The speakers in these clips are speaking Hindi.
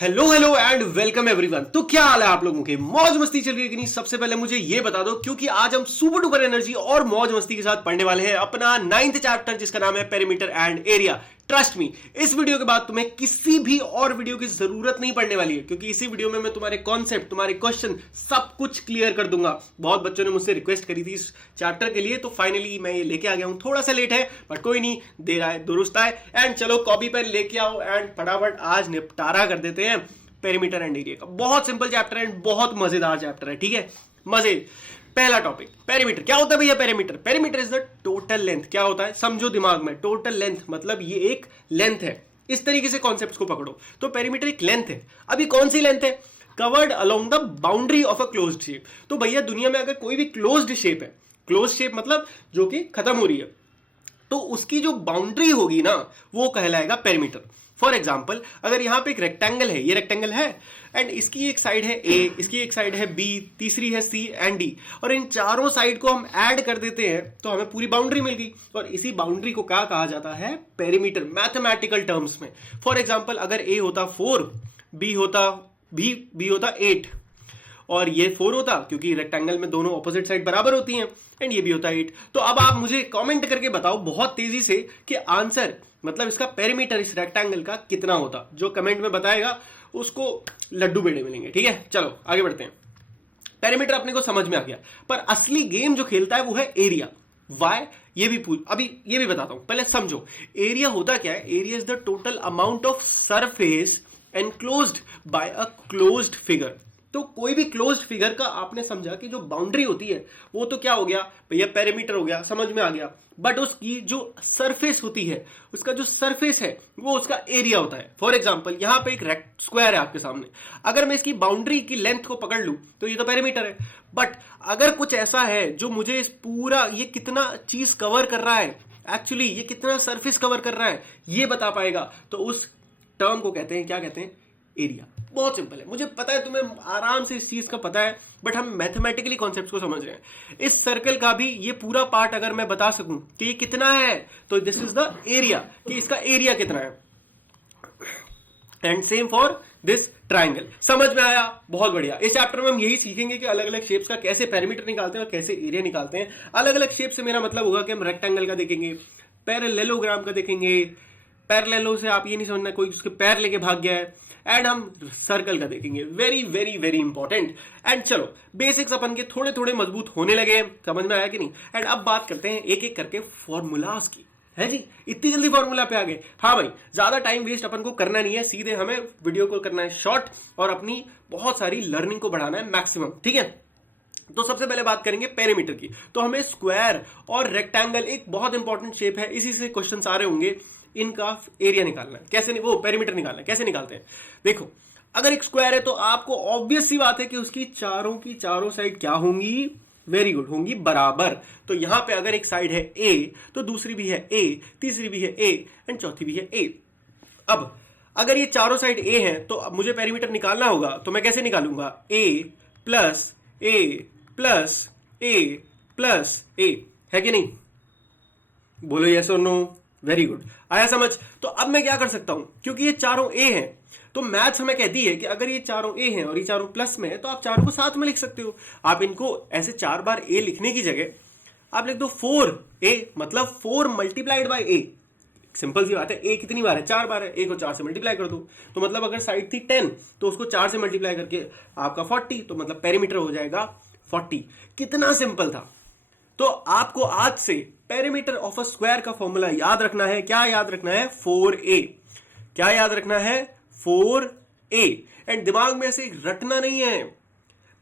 Hello hello and welcome everyone. तो क्या हाल है आप लोगों के? मौज मस्ती चल रही है कि नहीं? सबसे पहले मुझे ये बता दो, क्योंकि आज हम सुपर डुपर एनर्जी और मौज मस्ती के साथ पढ़ने वाले हैं अपना 9th चैप्टर, जिसका नाम है perimeter and area. Trust me, इस वीडियो के बाद तुम्हें किसी भी और वीडियो की जरूरत नहीं पड़ने वाली है, क्योंकि इसी वीडियो में मैं तुम्हारे कॉन्सेप्ट, तुम्हारे क्वेश्चन सब कुछ क्लियर कर दूंगा। बहुत बच्चों ने मुझसे रिक्वेस्ट करी थी इस चैप्टर के लिए, तो फाइनली मैं ये लेके आ गया हूं। थोड़ा सा लेट है बट कोई नहीं, देर आए दुरुस्त आए। एंड चलो कॉपी पेन लेके आओ एंड फटाफट आज निपटारा कर देते हैं पेरीमीटर एंड एरिया का। बहुत सिंपल चैप्टर है एंड बहुत मजेदार चैप्टर है, ठीक है? मजे। पहला टॉपिक, पेरीमीटर। क्या होता है भैया perimeter? Perimeter is the total length. क्या होता है समझो दिमाग में, टोटल लेंथ मतलब ये एक लेंथ है। इस तरीके से कॉन्सेप्ट्स को पकड़ो। तो पेरीमीटर एक लेंथ है। अभी कौन सी लेंथ है? Covered along the boundary of a closed shape. तो भैया दुनिया में अगर कोई भी क्लोज्ड शेप है, क्लोज्ड शेप मतलब जो कि खत्म हो रही है, तो उसकी जो बाउंड्री होगी ना, वो कहलाएगा पेरीमीटर। फॉर एग्जाम्पल, अगर यहां पे एक रेक्टेंगल है, ये रेक्टेंगल है एंड इसकी एक साइड है ए, इसकी एक साइड है बी, तीसरी है सी एंड डी, और इन चारों साइड को हम ऐड कर देते हैं तो हमें पूरी बाउंड्री मिल गई। और इसी बाउंड्री को क्या कहा जाता है? पेरीमीटर, मैथमेटिकल टर्म्स में। फॉर एग्जाम्पल, अगर ए होता 4, बी होता 8 और ये 4 होता, क्योंकि रेक्टेंगल में दोनों ऑपोजिट साइड बराबर होती हैं, एंड ये भी होता 8। तो अब आप मुझे कमेंट करके बताओ बहुत तेजी से कि आंसर मतलब इसका पेरीमीटर इस रेक्टेंगल का कितना होता। जो कमेंट में बताएगा उसको लड्डू बेड़े मिलेंगे, ठीक है? चलो आगे बढ़ते हैं। पेरीमीटर अपने को समझ में आ गया, पर असली गेम जो खेलता है वो है एरिया। वाई? ये भी अभी ये भी बताता हूं, पहले समझो। एरिया होता क्या है? Area is the total amount of surface enclosed bye a closed figure. तो कोई भी क्लोज्ड फिगर का आपने समझा कि जो बाउंड्री होती है वो तो क्या हो गया भैया? पेरीमीटर हो गया, समझ में आ गया। बट उसकी जो सरफेस होती है, उसका जो सरफेस है वो उसका एरिया होता है। फॉर एग्जांपल, यहां पे एक स्क्वायर है आपके सामने, अगर मैं इसकी बाउंड्री की लेंथ को पकड़ लूं तो ये तो पेरीमीटर है। बट अगर कुछ ऐसा है जो मुझे इस पूरा, ये कितना चीज कवर कर रहा है, एक्चुअली ये कितना सरफेस कवर कर रहा है, ये बता पाएगा, तो उस टर्म को कहते हैं, क्या कहते हैं? एरिया। बहुत सिंपल है, मुझे पता है तुम्हें आराम से इस चीज का पता है, बट हम मैथमेटिकली कॉन्सेप्ट्स को समझ रहे हैं। इस सर्कल का भी ये पूरा पार्ट अगर मैं बता सकूं कि ये कितना है, तो दिस इज द एरिया, कि इसका एरिया कितना है। And same for this triangle. समझ में आया? बहुत बढ़िया। इस चैप्टर में हम यही सीखेंगे कि अलग अलग शेप्स का कैसे पेरीमीटर निकालते हैं और कैसे एरिया निकालते हैं। अलग अलग शेप से मेरा मतलब होगा कि हम रेक्टेंगल का देखेंगे, पैरेललोग्राम का देखेंगे, पैरेललो से आप ये नहीं समझना कोई उसके पैर लेके भाग गया है, एंड हम सर्कल का देखेंगे। Very very very important. And चलो बेसिक्स अपन के थोड़े थोड़े मजबूत होने लगे हैं, समझ में आया कि नहीं? एंड अब बात करते हैं एक एक करके फॉर्मूलाज की। है जी, इतनी जल्दी फॉर्मूला पे आ गए? हाँ भाई, ज्यादा टाइम वेस्ट अपन को करना नहीं है, सीधे हमें वीडियो को करना है शॉर्ट और अपनी बहुत सारी लर्निंग को बढ़ाना है मैक्सिमम, ठीक है? तो सबसे पहले बात करेंगे पेरीमीटर की। तो हमें स्क्वायर और रेक्टेंगल एक बहुत इंपॉर्टेंट शेप है, इसी से क्वेश्चन आ रहे होंगे। इनका एरिया निकालना है, कैसे वो पेरीमीटर निकालना है, कैसे निकालते हैं? देखो, अगर एक स्क्वायर है तो आपको ऑब्वियस सी बात है कि उसकी चारों की चारों साइड क्या होंगी? वेरी गुड, होंगी बराबर। तो यहां पे अगर एक साइड है ए, तो दूसरी भी है ए, तीसरी भी है ए एंड चौथी भी है ए। अब अगर ये चारों साइड ए है तो अब मुझे पेरीमीटर निकालना होगा, तो मैं कैसे निकालूंगा? ए प्लस ए प्लस ए प्लस ए, है कि नहीं? बोलो यस और नो। वेरी गुड, आया समझ? तो अब मैं क्या कर सकता हूं, क्योंकि ये चारों ए हैं, तो मैथ्स हमें कहती है कि अगर ये चारों ए हैं और ये चारों प्लस में है, तो आप चारों को साथ में लिख सकते हो। आप इनको ऐसे 4 बार ए लिखने की जगह आप लिख दो 4 ए, मतलब 4 मल्टीप्लाइड बाय ए। सिंपल सी बात है, ए कितनी बार है? 4 बार है। ए को 4 से मल्टीप्लाई कर दो, तो मतलब अगर साइड थी 10 तो उसको 4 से मल्टीप्लाई करके आपका 40, तो मतलब पेरीमीटर हो जाएगा 40। कितना सिंपल था। तो आपको आज से पेरीमीटर ऑफ अ स्क्वायर का फॉर्मूला याद रखना है। क्या याद रखना है? 4a। क्या याद रखना है? 4a। एंड दिमाग में ऐसे रटना नहीं है।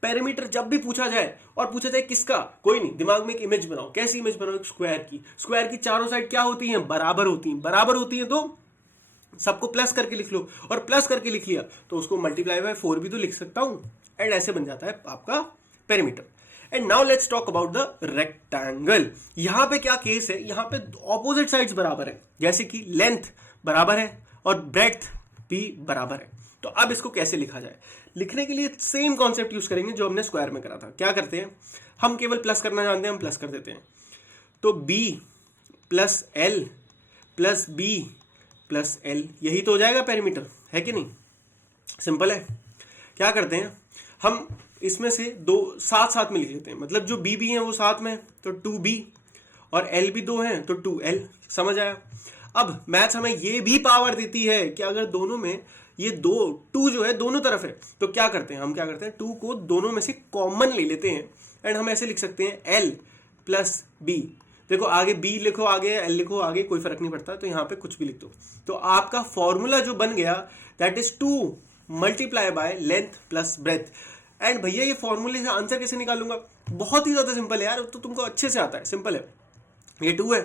पेरीमीटर जब भी पूछा जाए, और पूछा जाए किसका, कोई नहीं, दिमाग में एक इमेज बनाओ। कैसी इमेज बनाओ? एक स्क्वायर की। स्क्वायर की चारों साइड क्या होती हैं? बराबर होती हैं। बराबर होती हैं तो सबको प्लस करके लिख लो, और प्लस करके लिख लिया तो उसको मल्टीप्लाई बाय 4 भी तो लिख सकता हूं, एंड ऐसे बन जाता है आपका perimeter. And now let's talk about the rectangle. यहां पे क्या केस है? यहां पे ऑपोजिट साइड्स बराबर है, जैसे कि लेंथ बराबर है और ब्रेड्थ भी बराबर है। तो अब इसको कैसे लिखा जाए? लिखने के लिए सेम कॉन्सेप्ट यूज करेंगे जो हमने स्क्वायर में करा था। क्या करते हैं? हम केवल प्लस करना जानते हैं, हम प्लस कर देते हैं। तो b plus L plus B plus L, यही तो हो जाएगा पेरीमीटर, है कि नहीं? सिंपल है, क्या करते हैं हम इसमें से दो साथ साथ में लिख लेते हैं, मतलब जो बी बी है वो साथ में है तो 2b, और एल भी दो हैं तो 2l। समझ आया? अब मैथ्स हमें ये भी पावर देती है कि अगर दोनों में ये दो 2 जो है दोनों तरफ है तो क्या करते हैं हम, क्या करते हैं 2 को दोनों में से कॉमन ले लेते हैं एंड हम ऐसे लिख सकते हैं l प्लस बी। देखो आगे b लिखो, आगे l लिखो, आगे कोई फर्क नहीं पड़ता, तो यहाँ पे कुछ भी लिख दो। तो आपका फॉर्मूला जो बन गया that is 2 multiply by length plus breadth. And भैया ये फॉर्मूले से आंसर कैसे निकालूंगा? बहुत ही ज्यादा सिंपल है यार, तो तुमको अच्छे से आता है। सिंपल है, ये 2 है,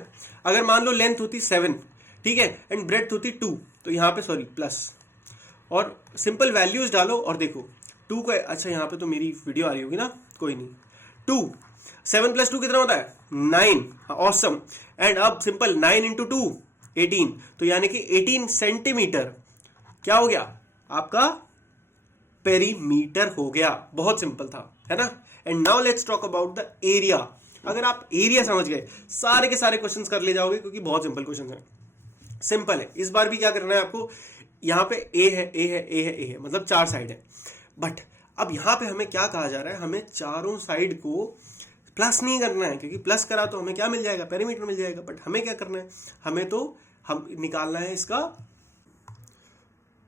अगर मान लो लेंथ होती 7, ठीक है, एंड ब्रेथ होती 2, तो यहाँ पे सॉरी प्लस, और सिंपल वैल्यूज डालो और देखो 2 को, अच्छा यहाँ पे तो मेरी वीडियो आ रही होगी ना, कोई नहीं, 2 7 प्लस 2 कितना होता है 9, ऑसम। एंड अब सिंपल 9 इंटू 2 18, तो यानी कि 18 सेंटीमीटर क्या हो गया आपका पेरीमीटर हो गया। बहुत सिंपल था, है ना? And now let's talk about the area. अगर आप एरिया समझ गए सारे के सारे क्वेश्चंस कर ले जाओगे, क्योंकि बहुत सिंपल क्वेश्चंस हैं। सिंपल है, इस बार भी क्या करना है आपको, यहाँ पे ए है, ए है, ए है, ए है, मतलब 4 साइड है। बट अब यहाँ पे हमें क्या कहा जा रहा है, हमें चारों साइड को प्लस नहीं करना है, क्योंकि प्लस करा तो हमें क्या मिल जाएगा, पेरीमीटर मिल जाएगा। बट हमें क्या करना है, हमें तो हम निकालना है इसका,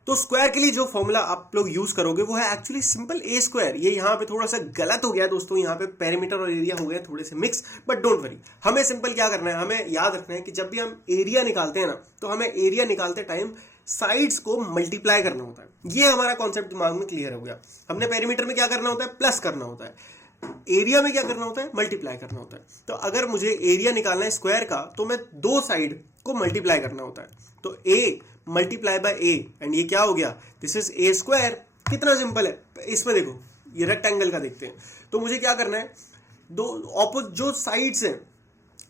तो स्क्वायर के लिए जो फॉर्मूला आप लोग यूज करोगे वो है एक्चुअली सिंपल ए स्क्वायर। ये यहाँ पे थोड़ा सा गलत हो गया दोस्तों, यहाँ पे पेरीमीटर और एरिया हो गए थोड़े से मिक्स, बट डोंट वरी। हमें सिंपल क्या करना है, हमें याद रखना है कि जब भी हम एरिया निकालते हैं ना, तो हमें एरिया निकालते टाइम साइड्स को मल्टीप्लाई करना होता है। ये हमारा कॉन्सेप्ट दिमाग में क्लियर हो गया। हमने पेरीमीटर में क्या करना होता है, प्लस करना होता है, एरिया में क्या करना होता है, मल्टीप्लाई करना होता है। तो अगर मुझे एरिया निकालना है स्क्वायर का, तो मैं दो साइड को मल्टीप्लाई करना होता है। तो A multiply by A, and ये क्या हो गया, दिस इज ए स्क्वायर। कितना सिंपल है। इसमें देखो ये रेक्टेंगल का देखते हैं, तो मुझे क्या करना है, दो ऑपोजिट जो साइड्स हैं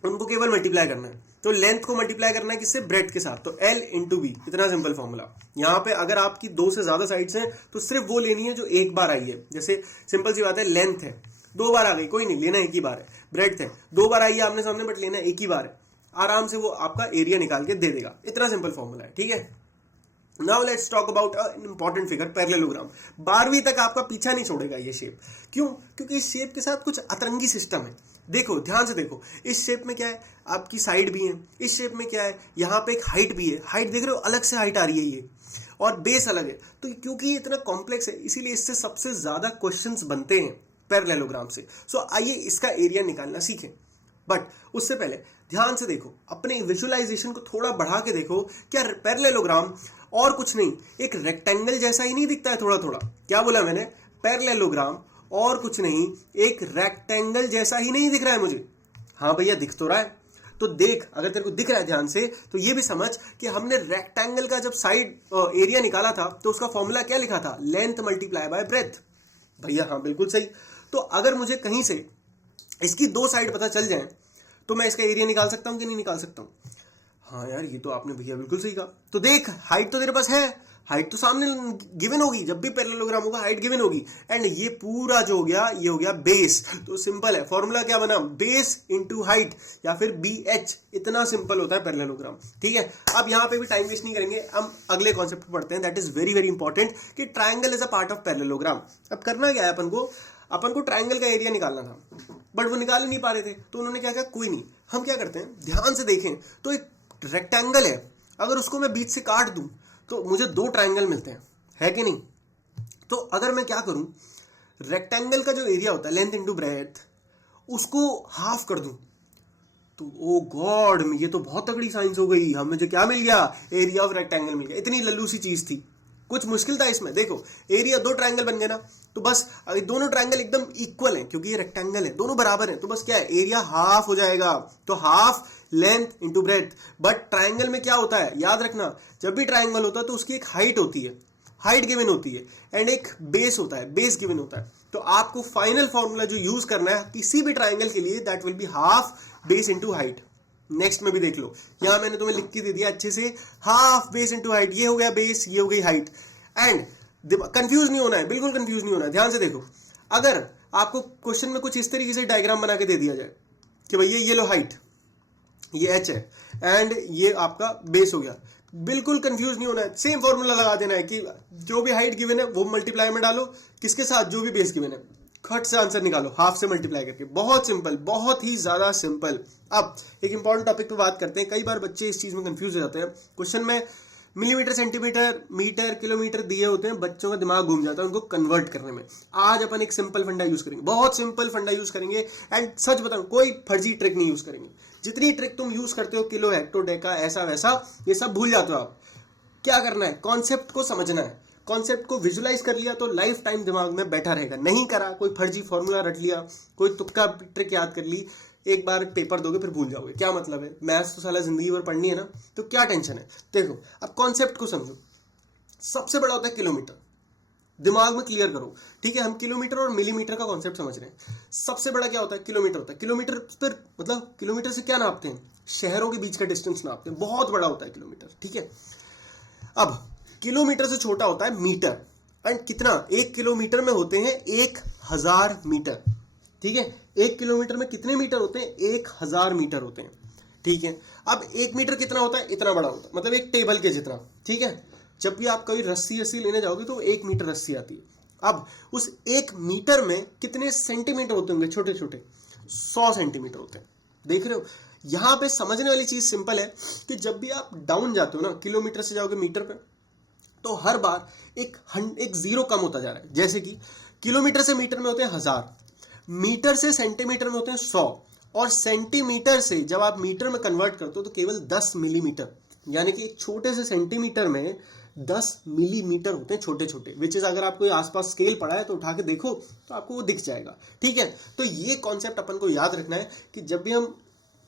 उनको केवल मल्टीप्लाई करना है। तो लेंथ को मल्टीप्लाई करना है किससे, ब्रेथ के साथ, तो L इंटू बी। इतना सिंपल फॉर्मूला। यहाँ पे अगर आपकी 2 से ज्यादा साइड्स हैं तो सिर्फ वो लेनी है जो एक बार आई है। जैसे सिंपल सी बात है, लेंथ है 2 बार आ गई, कोई नहीं, लेना एक ही बार है। ब्रेथ है 2 बार आई है आमने सामने, बट लेना एक ही बार है। आराम से वो आपका एरिया निकाल के दे देगा। इतना सिंपल फॉर्मूला है, ठीक है। Now let's talk about a important figure, parallelogram. 12वीं तक आपका पीछा नहीं छोड़ेगा ये शेप। क्यों? क्योंकि इस शेप के साथ कुछ अतरंगी सिस्टम है। देखो ध्यान से देखो, इस शेप में क्या है, आपकी साइड भी है। इस शेप में क्या है, यहाँ पे एक हाइट भी है। हाइट देख रहे हो, अलग से हाइट आ रही है ये, और बेस अलग है। तो क्योंकि ये इतना कॉम्प्लेक्स है, इसीलिए इससे सबसे ज्यादा क्वेश्चंस बनते हैं पैरेललोग्राम से। सो आइए इसका एरिया निकालना सीखें। बट उससे पहले ध्यान से देखो, अपने विजुअलाइजेशन को थोड़ा बढ़ा के देखो। क्या पैरेललोग्राम और कुछ नहीं, एक रेक्टेंगल जैसा ही नहीं दिखता है थोड़ा थोड़ा? क्या बोला मैंने? पैरेललोग्राम और कुछ नहीं, एक रेक्टेंगल जैसा ही नहीं दिख रहा है मुझे? हाँ भैया दिख तो रहा है। तो देख, अगर तेरे को दिख रहा है ध्यान से, तो ये भी समझ कि हमने रेक्टेंगल का जब साइड एरिया निकाला था तो उसका फॉर्मूला क्या लिखा था, लेंथ मल्टीप्लाई बाय ब्रेथ। भैया हाँ बिल्कुल सही। तो अगर मुझे कहीं से इसकी 2 साइड पता चल जाए तो मैं इसका एरिया निकाल सकता हूं कि नहीं निकाल सकता हूं? हाँ यार ये तो आपने भैया बिल्कुल सही कहा। तो देख, हाइट तो तेरे पास है, हाइट तो सामने गिवन होगी, जब भी पैरेललोग्राम होगा हाइट गिवन होगी। एंड ये पूरा जो हो गया, ये हो गया बेस। तो सिंपल है, फॉर्मूला क्या बना, बेस इंटू हाइट, या फिर BH। इतना सिंपल होता है पैरेललोग्राम, ठीक है। अब यहाँ पे भी टाइम वेस्ट नहीं करेंगे, हम अगले कॉन्सेप्ट पे पढ़ते हैं, that is very very important, कि triangle is a part of parallelogram. अब करना क्या है, अपन को ट्राइंगल का एरिया निकालना था, बट वो निकाल ही नहीं पा रहे थे। तो उन्होंने क्या कहा, कोई नहीं, हम क्या करते हैं, ध्यान से देखें तो एक रेक्टेंगल है, अगर उसको मैं बीच से काट दूं तो मुझे 2 ट्राइंगल मिलते हैं, है कि नहीं? तो अगर मैं क्या करूं, रेक्टेंगल का जो एरिया होता है लेंथ इंटू ब्रेथ, उसको हाफ कर दूं, तो ओ गॉड, ये तो बहुत तगड़ी साइंस हो गई। हमें जो क्या मिल गया, एरिया ऑफ रेक्टेंगल मिल गया। इतनी लल्लू सी चीज थी, कुछ मुश्किल था इसमें। देखो एरिया 2 ट्राइंगल बन गए ना, तो बस अगर दोनों ट्राइंगल एकदम इक्वल हैं, क्योंकि ये रेक्टेंगल है, दोनों बराबर हैं, तो बस क्या है, एरिया हाफ हो जाएगा। तो half length into breadth. But triangle में क्या होता है, याद रखना, जब भी ट्राइंगल होता है तो उसकी एक हाइट होती है, हाइट गिवन होती है, एंड एक बेस होता है, बेस गिवन होता है। तो आपको फाइनल फॉर्मूला जो यूज करना है किसी भी ट्राइंगल के लिए, that will be half base into height. Next में भी देख लो, यहां मैंने तुम्हें लिख के दे दिया अच्छे से, हाफ बेस इंटू हाइट। ये हो गया बेस, ये हो गई हाइट। एंड कंफ्यूज नहीं होना है, बिल्कुल कंफ्यूज नहीं होना है। ध्यान से देखो, अगर आपको क्वेश्चन में कुछ इस तरीके से डायग्राम बना के दे दिया जाए कि भैया ये लो हाइट, ये h है, एंड ये आपका बेस हो गया, बिल्कुल कंफ्यूज नहीं होना है, सेम फॉर्मूला लगा देना है कि जो भी हाइट गिवन है वो मल्टीप्लाई में डालो, किसके साथ, जो भी बेस गिवन है, खट से आंसर निकालो हाफ से मल्टीप्लाई करके। बहुत सिंपल, बहुत ही ज्यादा सिंपल। अब एक इंपॉर्टेंट टॉपिक पे बात करते हैं। कई बार बच्चे इस चीज में कंफ्यूज हो जाते हैं। क्वेश्चन में मिलीमीटर, सेंटीमीटर, मीटर, किलोमीटर दिए होते हैं, बच्चों का दिमाग घूम जाता है उनको कन्वर्ट करने में। आज अपन एक सिंपल फंडा यूज करेंगे, बहुत सिंपल फंडा यूज करेंगे। एंड सच बताऊं, कोई फर्जी ट्रिक नहीं यूज करेंगे। जितनी ट्रिक तुम यूज करते हो, किलो, हेक्टो, डेका, ऐसा वैसा, ये सब भूल जाते हो आप। क्या करना है, कॉन्सेप्ट को समझना है। कॉन्सेप्ट को विजुलाइज कर लिया तो लाइफ टाइम दिमाग में बैठा रहेगा। नहीं करा, कोई फर्जी फॉर्मूला रट लिया, कोई तुक्का ट्रिक याद कर ली, एक बार पेपर दोगे फिर भूल जाओगे। क्या मतलब है, मैथ्स तो साला जिंदगी भर पढ़नी है ना, तो क्या टेंशन है। देखो अब कॉन्सेप्ट को समझो। सबसे बड़ा होता है किलोमीटर, दिमाग में क्लियर करो, ठीक है। हम किलोमीटर और मिलीमीटर का कॉन्सेप्ट समझ रहे हैं। सबसे बड़ा क्या होता है, किलोमीटर होता है। किलोमीटर पर मतलब किलोमीटर से क्या नापते हैं, शहरों के बीच का डिस्टेंस नापते हैं, बहुत बड़ा होता है किलोमीटर, ठीक है। अब किलोमीटर से छोटा होता है मीटर। एंड कितना, 1 किलोमीटर में होते हैं 1000 मीटर, ठीक है। 1 किलोमीटर में कितने मीटर होते हैं, 1000 मीटर होते हैं, ठीक है। अब 1 मीटर कितना होता है, इतना बड़ा होता है, मतलब एक टेबल के जितना, ठीक है। जब भी आप कभी रस्सी लेने जाओगे तो 1 मीटर रस्सी आती है। अब उस 1 मीटर में कितने सेंटीमीटर होते होंगे, छोटे छोटे 100 सेंटीमीटर होते हैं। देख रहे हो, यहां पे समझने वाली चीज सिंपल है कि जब भी आप डाउन जाते हो ना, किलोमीटर से जाओगे मीटर पे, तो हर बार एक जीरो कम होता जा रहा है। जैसे कि किलोमीटर से मीटर में होते हैं 1000, मीटर से सेंटीमीटर में होते हैं 100, और सेंटीमीटर से जब आप मीटर में कन्वर्ट करते हो तो केवल 10 मिलीमीटर, यानी कि एक छोटे से सेंटीमीटर में 10 मिलीमीटर होते हैं, छोटे छोटे। विच इज अगर आपको आसपास स्केल पड़ा है तो उठा के देखो तो आपको वो दिख जाएगा, ठीक है। तो ये कॉन्सेप्ट अपन को याद रखना है कि जब भी हम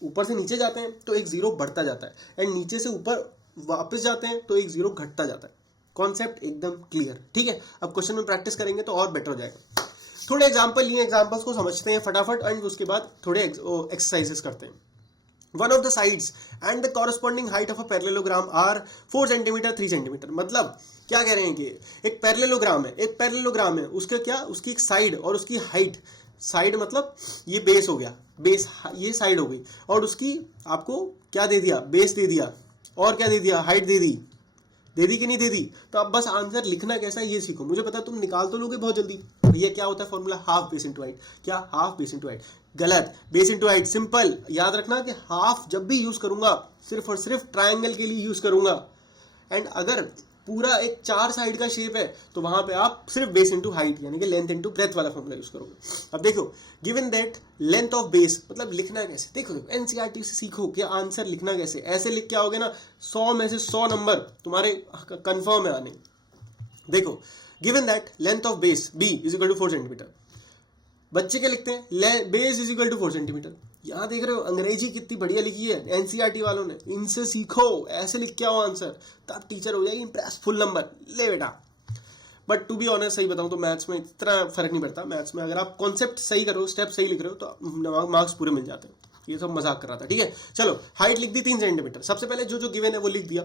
ऊपर से नीचे जाते हैं तो एक जीरो बढ़ता जाता है, एंड नीचे से ऊपर वापस जाते हैं तो एक जीरो घटता जाता है। कॉन्सेप्ट एकदम क्लियर, ठीक है। अब क्वेश्चन में प्रैक्टिस करेंगे तो और बेटर हो जाएगा। थोड़े एग्जांपल लिए, एग्जांपल्स को समझते हैं फटाफट, एंड उसके बाद थोड़े एक्सरसाइजेस करते हैं। One of the sides and the corresponding height of a parallelogram are 4 cm 3 cm। मतलब क्या कह रहे हैं कि एक पैरेललोग्राम है, एक पैरेललोग्राम है, उसका क्या, उसकी एक साइड और उसकी हाइट, साइड मतलब ये बेस हो गया, बेस ये साइड हो गई, और उसकी आपको क्या दे दिया, बेस दे दिया, और क्या दे दिया, हाइट दे दी कि नहीं दे दी। तो अब बस आंसर लिखना कैसा है ये सीखो। मुझे पता है तुम निकाल तो लोगे बहुत जल्दी। ये क्या होता है formula, half base into height. क्या, हाफ बेस इनटू हाइट, गलत, बेस इनटू हाइट। सिंपल याद रखना कि हाफ जब भी यूज करूंगा सिर्फ और सिर्फ ट्रायंगल के लिए यूज करूंगा। एंड अगर पूरा एक 4 साइड का शेप है तो वहां पे आप सिर्फ बेस इनटू हाइट यानी कि लेंथ इनटू ब्रेथ वाला फॉर्मूला यूज करोगे। अब देखो, given that length of base, मतलब लिखना कैसे, देखो एनसीईआरटी से सीखो कि आंसर लिखना कैसे। ऐसे लिख के आओगे ना, 100 में से 100 नंबर तुम्हारे कंफर्म है आने। देखो, given that length of base B is equal to 4 centimetre. बच्चे क्या लिखते हैं, base is equal to 4 centimetre. यहाँ देख रहे हो अंग्रेजी कितनी बढ़िया लिखी है एनसीईआरटी वालों ने, इनसे सीखो, ऐसे लिख के आओ आंसर, तब टीचर हो जाएगी इंप्रेस, फुल नंबर ले बेटा। बट टू बी ऑनेस्ट सही बताऊं तो मैथ्स में इतना फर्क नहीं पड़ता। मैथ्स में अगर आप कॉन्सेप्ट सही करो, स्टेप सही लिख रहे हो तो मार्क्स पूरे मिल जाते हैं। ये सब मजाक कर रहा था, ठीक है। चलो, हाइट लिख दी 3 सेंटीमीटर। सबसे पहले जो गिवन है वो लिख दिया,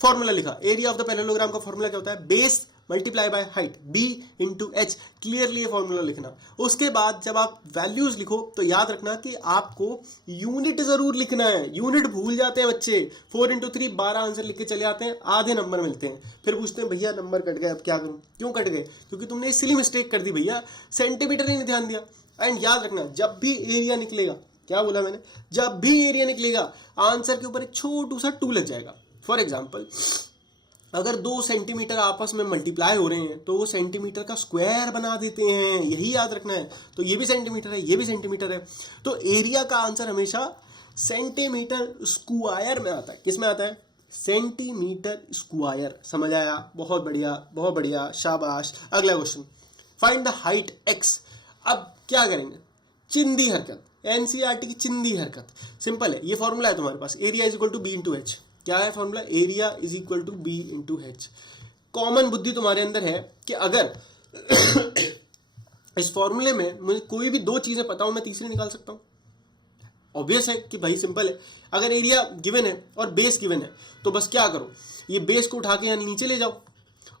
फॉर्मूला लिखा। एरिया ऑफ द पैरेललोग्राम का फॉर्मूला क्या होता है, base multiply by height, B into H. Clearly ये फॉर्मूला लिखना। उसके बाद जब आप वैल्यूज लिखो तो याद रखना कि आपको यूनिट जरूर लिखना है। यूनिट भूल जाते हैं बच्चे, 4 इंटू 3 12 आंसर लिख के चले आते हैं, आधे नंबर मिलते हैं, फिर पूछते हैं भैया नंबर कट गए अब क्या करूं। क्यों कट गए, क्योंकि तुमने इसीलिए मिस्टेक कर दी भैया, सेंटीमीटर ही नहीं ध्यान दिया। एंड याद रखना, जब भी एरिया निकलेगा, क्या बोला मैंने, जब भी एरिया निकलेगा आंसर के ऊपर एक छोटू सा 2 लग जाएगा। फॉर एग्जाम्पल, अगर 2 सेंटीमीटर आपस में मल्टीप्लाई हो रहे हैं तो वो सेंटीमीटर का स्क्वायर बना देते हैं, यही याद रखना है। तो ये भी सेंटीमीटर है, ये भी सेंटीमीटर है, तो एरिया का आंसर हमेशा सेंटीमीटर स्क्वायर में आता है। किस में आता है, सेंटीमीटर स्क्वायर। समझ आया, बहुत बढ़िया, बहुत बढ़िया, शाबाश। अगला question, find the height x. अब क्या करेंगे, चिंदी हरकत, एनसीईआरटी की चिंदी हरकत। सिंपल है, ये फॉर्मूला है तुम्हारे पास, area is equal to B into H. क्या है formula, area is equal to B into H. Common बुद्धि तुम्हारे अंदर है कि अगर इस फॉर्मूले में मुझे कोई भी 2 चीजें पता हो, मैं तीसरी निकाल सकता हूं। ऑब्वियस है कि भाई सिंपल है, अगर एरिया गिवन है और बेस गिवन है तो बस क्या करो, ये बेस को उठा के यहाँ नीचे ले जाओ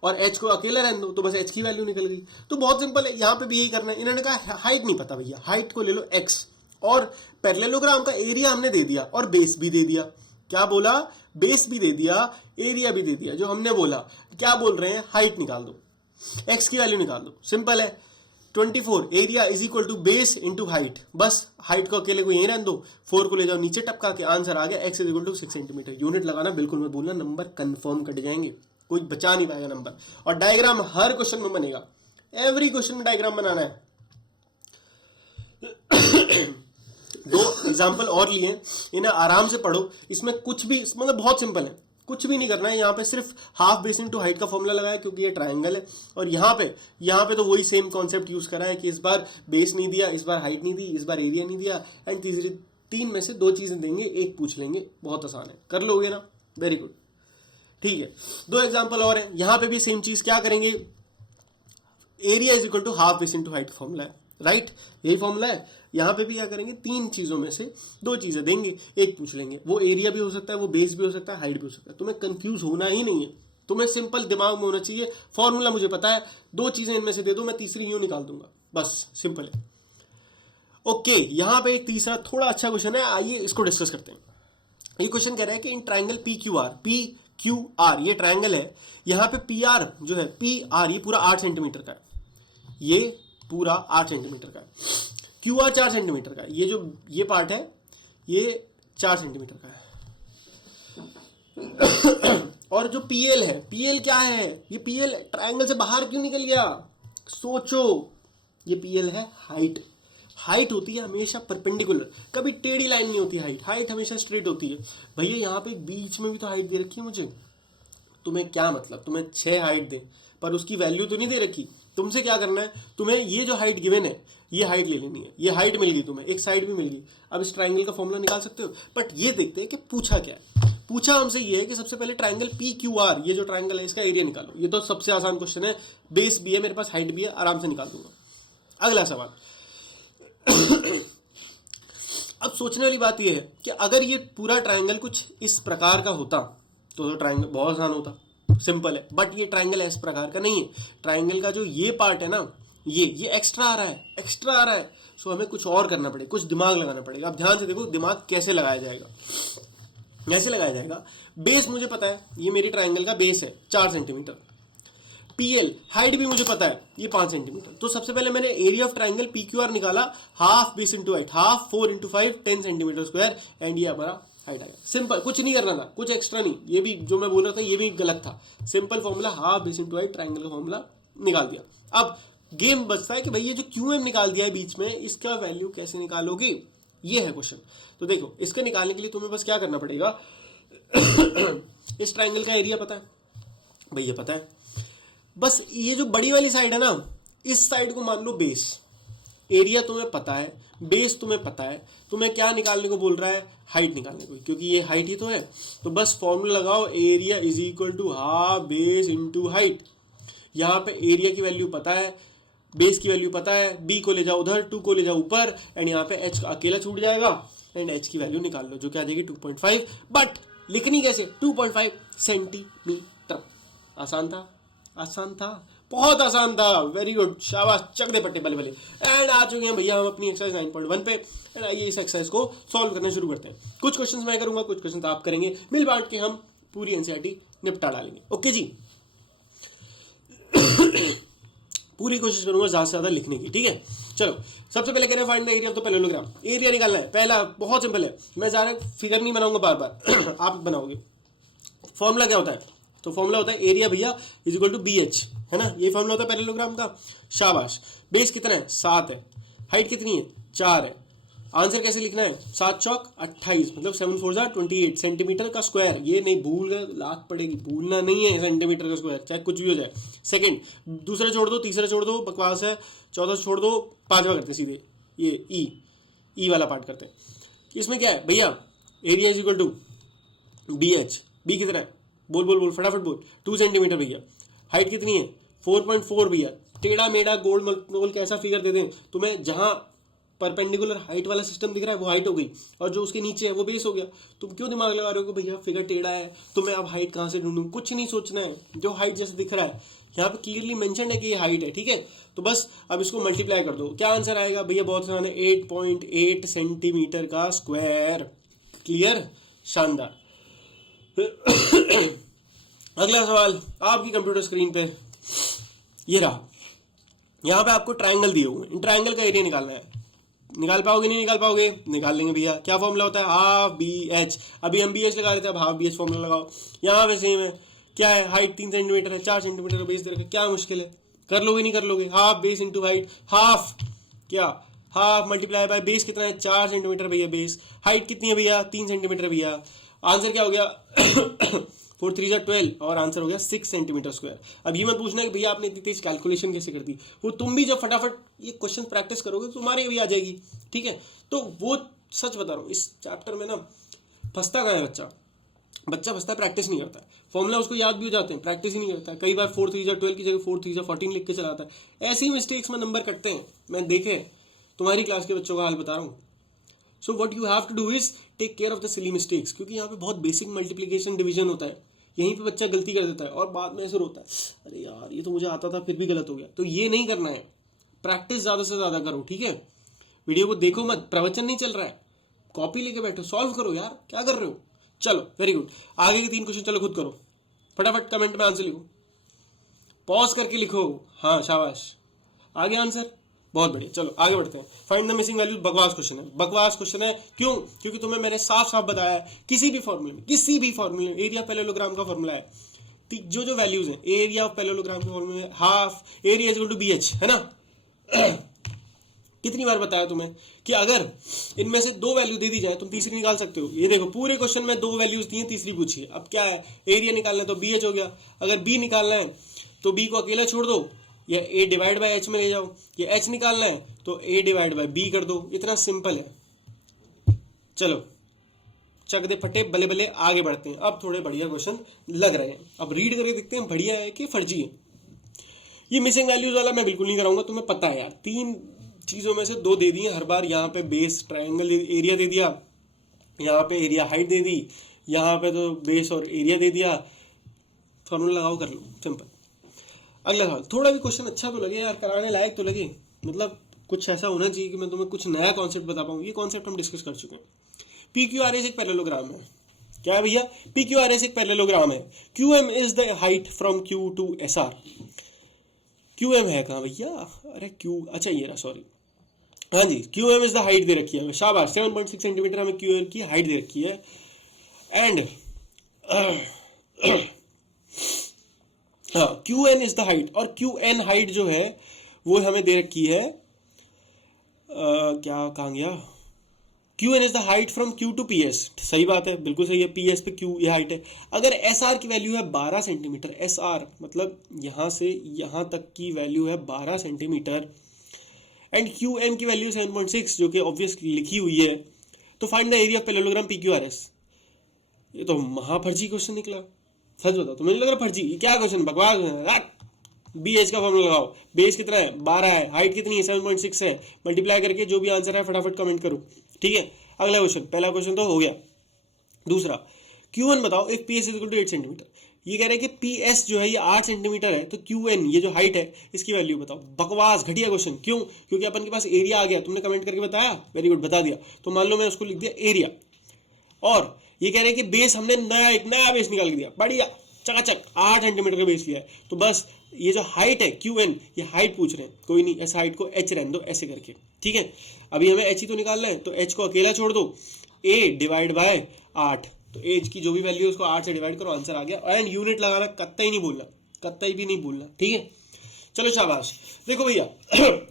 और एच को अकेला रहने दो, तो बस एच की वैल्यू निकल गई। तो बहुत सिंपल है, यहाँ पे भी यही करना है। इन्होंने कहा हाइट नहीं पता भैया, हाइट को ले लो एक्स, और पैरेललोग्राम का एरिया हमने दे दिया और बेस भी दे दिया, क्या बोला? बेस भी दे दिया, एरिया भी दे दिया। जो हमने बोला क्या बोल रहे हैं? हाइट निकाल दो, एक्स की वैल्यू निकाल दो, सिंपल है। 24 area is equal to base into height. बस हाइट को अकेले को यहीं रहने दो, 4 को ले जाओ नीचे टपका के, आंसर आ गया X is equal to 6 centimetre. Unit लगाना बिल्कुल मत भूलना, नंबर कंफर्म कट जाएंगे, कोई बचा नहीं पाएगा नंबर। और डायग्राम हर क्वेश्चन में बनेगा, एवरी क्वेश्चन में डायग्राम बनाना है। दो एग्जाम्पल और लिए, इन्हें आराम से पढ़ो। इसमें कुछ भी मतलब बहुत सिंपल है, कुछ भी नहीं करना है। यहाँ पे सिर्फ हाफ बेस इनटू हाइट का फॉर्मूला लगाया क्योंकि ये ट्रायंगल है। और यहाँ पे तो वही सेम कॉन्सेप्ट यूज करा है कि इस बार बेस नहीं दिया, इस बार हाइट नहीं दी, इस बार एरिया नहीं दिया, एंड तीसरी 3 में से 2 चीजें देंगे, एक पूछ लेंगे। बहुत आसान है, कर लोगे ना? वेरी गुड, ठीक है। 2 एग्जाम्पल और है, यहाँ पे भी सेम चीज क्या करेंगे? Area is equal to half base into height formula है, राइट? यही फॉर्मूला है। यहाँ पे भी क्या करेंगे? 3 चीजों में से 2 चीजें देंगे, एक पूछ लेंगे। वो एरिया भी हो सकता है, वो बेस भी हो सकता है, हाइट भी हो सकता है। तुम्हें कंफ्यूज होना ही नहीं है, तुम्हें सिंपल दिमाग में होना चाहिए। फॉर्मूला मुझे पता है, 2 चीजें इनमें से दे दो, मैं तीसरी यूं निकाल दूंगा, बस सिंपल है। ओके, यहाँ पे एक तीसरा थोड़ा अच्छा क्वेश्चन है, आइए इसको डिस्कस करते हैं। ये क्वेश्चन कह रहा है कि इन ट्राइंगल PQR ये ट्राइंगल है, यहाँ पे PR जो है PR ये पूरा 8 सेंटीमीटर का है, ये पूरा 8 सेंटीमीटर का है। QR 4 सेंटीमीटर का है, ये जो ये पार्ट है ये 4 सेंटीमीटर का है। और जो PL है, PL क्या है? ये PL ट्राइंगल से बाहर क्यों निकल गया? सोचो, ये PL है हाइट। हाइट होती है हमेशा परपेंडिकुलर, कभी टेढ़ी लाइन नहीं होती। हाइट हमेशा स्ट्रेट होती है। भैया यहाँ पे बीच में भी तो हाइट दे रखी है मुझे, तुम्हें क्या मतलब? तुम्हें 6 हाइट दे पर उसकी वैल्यू तो नहीं दे रखी। तुमसे क्या करना है? तुम्हें ये जो हाइट गिवन है ये हाइट ले लेनी है। ये हाइट मिल गई तुम्हें, एक साइड भी मिल गई। अब इस ट्राइंगल का फॉर्मूला निकाल सकते हो। बट ये देखते हैं कि पूछा क्या है। पूछा हमसे ये है कि सबसे पहले ट्राइंगल PQR ये जो ट्राइंगल है इसका एरिया निकालो। ये तो सबसे आसान क्वेश्चन है, बेस भी है मेरे पास, हाइट भी है, आराम से निकाल दूंगा। अगला सवाल। अब सोचने वाली बात यह है कि अगर ये पूरा ट्राइंगल कुछ इस प्रकार का होता तो ट्राइंगल बहुत आसान होता, सिंपल है। बट ये ट्राइंगल इस प्रकार का नहीं है। ट्राइंगल का जो ये पार्ट है ना, ये एक्स्ट्रा आ रहा है। सो हमें कुछ और करना पड़ेगा, कुछ दिमाग लगाना पड़ेगा। अब ध्यान से देखो दिमाग कैसे लगाया जाएगा। कैसे लगाया जाएगा? बेस मुझे पता है, ये मेरी ट्राइंगल का बेस है 4 सेंटीमीटर। PL हाइट भी मुझे पता है, ये 5 सेंटीमीटर। तो सबसे पहले मैंने एरिया ऑफ ट्राइंगल PQR निकाला, half base into height, half 4 into 5 10 centimetre square, and ये हमारा हाइट आ गया। सिंपल, कुछ नहीं करना था, कुछ एक्स्ट्रा नहीं। ये भी जो मैं बोल रहा था ये भी गलत था। Simple formula, half base into height, triangle का फॉर्मूला निकाल दिया। अब गेम बचता है कि भाई ये जो QM निकाल दिया है बीच में, इसका वैल्यू कैसे निकालोगे? ये है क्वेश्चन। तो देखो, इसका निकालने के लिए तुम्हें बस क्या करना पड़ेगा? इस ट्राइंगल का एरिया पता है भैया, पता है। बस ये जो बड़ी वाली साइड है ना, इस साइड को मान लो बेस। एरिया तुम्हें पता है, बेस तुम्हें पता है। तुम्हें क्या निकालने को बोल रहा है? हाइट निकालने को, क्योंकि ये हाइट ही तो है। तो बस फॉर्मूला लगाओ, area is equal to half base into height. यहाँ पे एरिया की वैल्यू पता है, बेस की वैल्यू पता है। B को ले जाओ उधर, 2 को ले जाओ ऊपर, एंड यहाँ पे H अकेला छूट जाएगा, एंड H की वैल्यू निकाल लो जो क्या आ जाएगी 2.5। बट लिखनी कैसे? 2.5 सेंटीमीटर। आसान था, बहुत आसान था। वेरी गुड, शाबाश, चक दे पट्टे बल्ले बल्ले। एंड आ चुके हैं भैया हम अपनी एक्सरसाइज 9.1 पे। एंड आइए इस एक्सरसाइज को सॉल्व करना शुरू करते हैं। कुछ क्वेश्चंस मैं करूंगा, कुछ क्वेश्चंस आप करेंगे, मिल बांट के हम पूरी एनसीईआरटी निपटा डालेंगे। ओके जी। पूरी कोशिश करूंगा ज्यादा से ज्यादा लिखने की, ठीक है। चलो, सबसे पहले कह रहे हैं find the area of the parallelogram. Area निकालना है। पहला बहुत सिंपल है, मैं ज्यादा फिगर नहीं बनाऊंगा बार बार, आप बनाओगे। फॉर्मूला क्या होता है? तो फॉर्मूला होता है एरिया भैया इज इक्वल टू BH, है ना। ये फॉर्मूला होता है पैरेललोग्राम का। शाबाश। बेस कितना है? 7 है। हाइट कितनी है? 4 है। आंसर कैसे लिखना है? 7 चौक 28, मतलब 7 4 28 सेंटीमीटर का स्क्वायर। ये नहीं भूल गए, लात पड़ेगी, भूलना नहीं है सेंटीमीटर का स्क्वायर, चाहे कुछ भी हो जाए। सेकंड, दूसरा छोड़ दो, तीसरा छोड़ दो, बकवास है। चौथा छोड़ दो, 5वां करते हैं सीधे, ये ई वाला पार्ट करते हैं। इसमें क्या है भैया? Area is equal to BH। B कितना है? बोल फटाफट बोल। 2 सेंटीमीटर भैया। हाइट कितनी है? 4.4 भैया। टेढ़ा मेढ़ा गोल मोल कैसा फिगर दे दें तुम्हें, जहां परपेंडिकुलर हाइट वाला सिस्टम दिख रहा है वो हाइट हो गई, और जो उसके नीचे है वो बेस हो गया। तुम क्यों दिमाग लगा रहे हो कि भैया फिगर टेढ़ा है तो मैं अब हाइट कहां से ढूंढूं? कुछ नहीं सोचना है, जो हाइट जैसे दिख रहा है यहाँ पे क्लियरली मेंशन है कि ये हाइट है, ठीक है। तो बस अब इसको मल्टीप्लाई कर दो, क्या आंसर आएगा भैया? बहुत आसान है, 8.8 सेंटीमीटर का स्क्वायर। क्लियर, शानदार। अगला सवाल आपकी कंप्यूटर स्क्रीन पे ये रहा। यहाँ पे आपको ट्रायंगल दिए हुए हैं, इन ट्रायंगल का एरिया निकालना है। निकाल पाओगे नहीं निकाल पाओगे? निकाल लेंगे भैया। क्या फॉर्मूला होता है? Half B H. अभी हम बी एच लगा रहे थे, अब हाफ बी एच फॉर्मूला लगाओ। यहाँ पे सेम है। क्या है? हाइट 3 सेंटीमीटर है, 4 सेंटीमीटर का बेस दे रखा है। क्या मुश्किल है? कर लोगे नहीं कर लोगे? Half base into height. Half क्या? हाफ मल्टीप्लाई बाय बेस कितना है? 4 सेंटीमीटर भैया बेस। हाइट कितनी है भैया? 3 सेंटीमीटर भैया। आंसर क्या हो गया? 4 3 12 और आंसर हो गया 6 सेंटीमीटर स्क्वायर। अब ये मत पूछना कि भैया आपने इतनी तेज कैलकुलेशन कैसे कर दी। वो तुम भी जब फटाफट ये क्वेश्चन प्रैक्टिस करोगे तो तुम्हारे भी आ जाएगी। ठीक है, तो वो सच बता रहा हूँ, इस चैप्टर में ना फंसता कहाँ है बच्चा? बच्चा फंसता है, प्रैक्टिस नहीं करता है। फॉर्मूला उसको याद भी हो जाते हैं, प्रैक्टिस ही नहीं करता है। कई बार 4 3 12 की जगह 4 3 14 लिख के चलाता है। ऐसे ही मिस्टेक्स में नंबर कटते हैं, मैं देखे तुम्हारी क्लास के बच्चों का हाल बता रहा हूँ। So what you have to do is take care of the silly mistakes, क्योंकि यहाँ पे बहुत बेसिक मल्टीप्लीकेशन डिवीजन होता है, यहीं पे बच्चा गलती कर देता है और बाद में ऐसे रोता है, अरे यार ये तो मुझे आता था फिर भी गलत हो गया। तो ये नहीं करना है, प्रैक्टिस ज़्यादा से ज़्यादा करो। ठीक है, वीडियो को देखो मत, प्रवचन नहीं चल रहा है, कॉपी लेके बैठो, सॉल्व करो यार, क्या कर रहे हो? चलो वेरी गुड। आगे के 3 क्वेश्चन चलो खुद करो, फटाफट कमेंट में आंसर लिखो, पॉज करके लिखो। हाँ शाबाश, आगे आंसर, बहुत बढ़िया। चलो आगे बढ़ते हैं। फाइंड द मिसिंग वैल्यूज बकवास क्वेश्चन है, बकवास क्वेश्चन है। क्यों? क्योंकि तुम्हें मैंने साफ साफ बताया है, किसी भी फॉर्मूले में एरिया पैरेललोग्राम का फॉर्मूला है, जो जो वैल्यूज हैं एरिया ऑफ पैरेललोग्राम के फॉर्मूले में half area is equal to BH, है ना? कितनी बार बताया तुम्हें कि अगर इनमें से 2 वैल्यू दे दी जाए तुम तीसरी निकाल सकते हो। ये देखो पूरे क्वेश्चन में 2 वैल्यूज दी हैं, तीसरी पूछी है। अब क्या है? एरिया निकालना है तो बीएच हो गया, अगर बी निकालना है तो बी को अकेला छोड़ दो या ए डिवाइड बाय एच में ले जाओ, ये एच निकालना है तो ए डिवाइड बाय बी कर दो। इतना सिंपल है। चलो चक दे फटे, बले बले आगे बढ़ते हैं। अब थोड़े बढ़िया क्वेश्चन लग रहे हैं, अब रीड करके देखते हैं बढ़िया है कि फर्जी है। ये मिसिंग वैल्यूज वाला मैं बिल्कुल नहीं कराऊंगा, तुम्हें पता है यार। 3 चीजों में से 2 दे दी हर बार। यहाँ पे बेस ट्रायंगल एरिया दे दिया, यहाँ पे एरिया हाइट दे दी, यहाँ पे तो बेस और एरिया दे दिया। फॉर्मूला लगाओ, कर लो, सिंपल। अगला सवाल थोड़ा भी क्वेश्चन अच्छा तो लगे यार, कराने लायक तो लगे, मतलब कुछ ऐसा होना चाहिए कि मैं तुम्हें कुछ नया कॉन्सेप्ट बता पाऊँ। ये कॉन्सेप्ट हम डिस्कस कर चुके हैं। PQRS एक पैरेललोग्राम है। क्या है भैया? PQRS एक पैरेललोग्राम है। QM is the height from Q to SR। QM है कहाँ भैया? अरे Q, अच्छा ये रहा, सॉरी। हाँ जी, QM इज द हाइट दे रखी है, शाबाश। 7.6 सेंटीमीटर हमें QM की हाइट दे रखी है। एंड हाँ, QN इज द हाइट, और QN हाइट जो है वो हमें दे रखी है, क्या कहाँ गया? QN is the height from Q to PS। सही बात है, बिल्कुल सही है। PS पे Q ये हाइट है। अगर SR की वैल्यू है 12 सेंटीमीटर, SR मतलब यहाँ से यहाँ तक की वैल्यू है 12 सेंटीमीटर, एंड QM की वैल्यू 7.6 जो कि ऑब्वियसली लिखी हुई है, तो find the area of parallelogram PQRS। ये तो महाफर्जी क्वेश्चन निकला। सच बताओ, तुम्हें नहीं लग रहा फर्जी? क्या क्वेश्चन, बकवास है। BH का फॉर्मूला लगाओ, बेस कितना है? 12 है, हाइट कितनी है? 7.6 है। मल्टीप्लाई करके जो भी आंसर है फटाफट कमेंट करो। ठीक है, अगला क्वेश्चन, पहला क्वेश्चन तो हो गया। दूसरा, Q1 बताओ if PS is equal to 8 सेंटीमीटर। ये कह रहे हैं कि PS जो है ये 8 सेंटीमीटर है, तो QN ये जो हाइट है इसकी वैल्यू बताओ। बकवास, घटिया क्वेश्चन। क्यों? क्योंकि अपन के पास एरिया आ गया, तुमने कमेंट करके बताया, वेरी गुड, बता दिया। तो मान लो मैं उसको लिख दिया एरिया, और ये कह रहे हैं कि बेस हमने एक नया बेस निकाल के दिया, बढ़िया चकाचक 8 सेंटीमीटर का बेस लिया है। तो बस ये जो हाइट है QN, ये हाइट पूछ रहे हैं, कोई नहीं, ऐसा हाइट को H रहने दो ऐसे करके। ठीक है, अभी हमें H ही तो निकालना है, तो H को अकेला छोड़ दो, A डिवाइड बाय 8, तो एज की जो भी वैल्यू है उसको 8 से डिवाइड करो, आंसर आ गया। एंड यूनिट लगाना कत्ता ही नहीं बोलना, कत्ता भी नहीं बोलना। ठीक है, चलो शाबाश। देखो भैया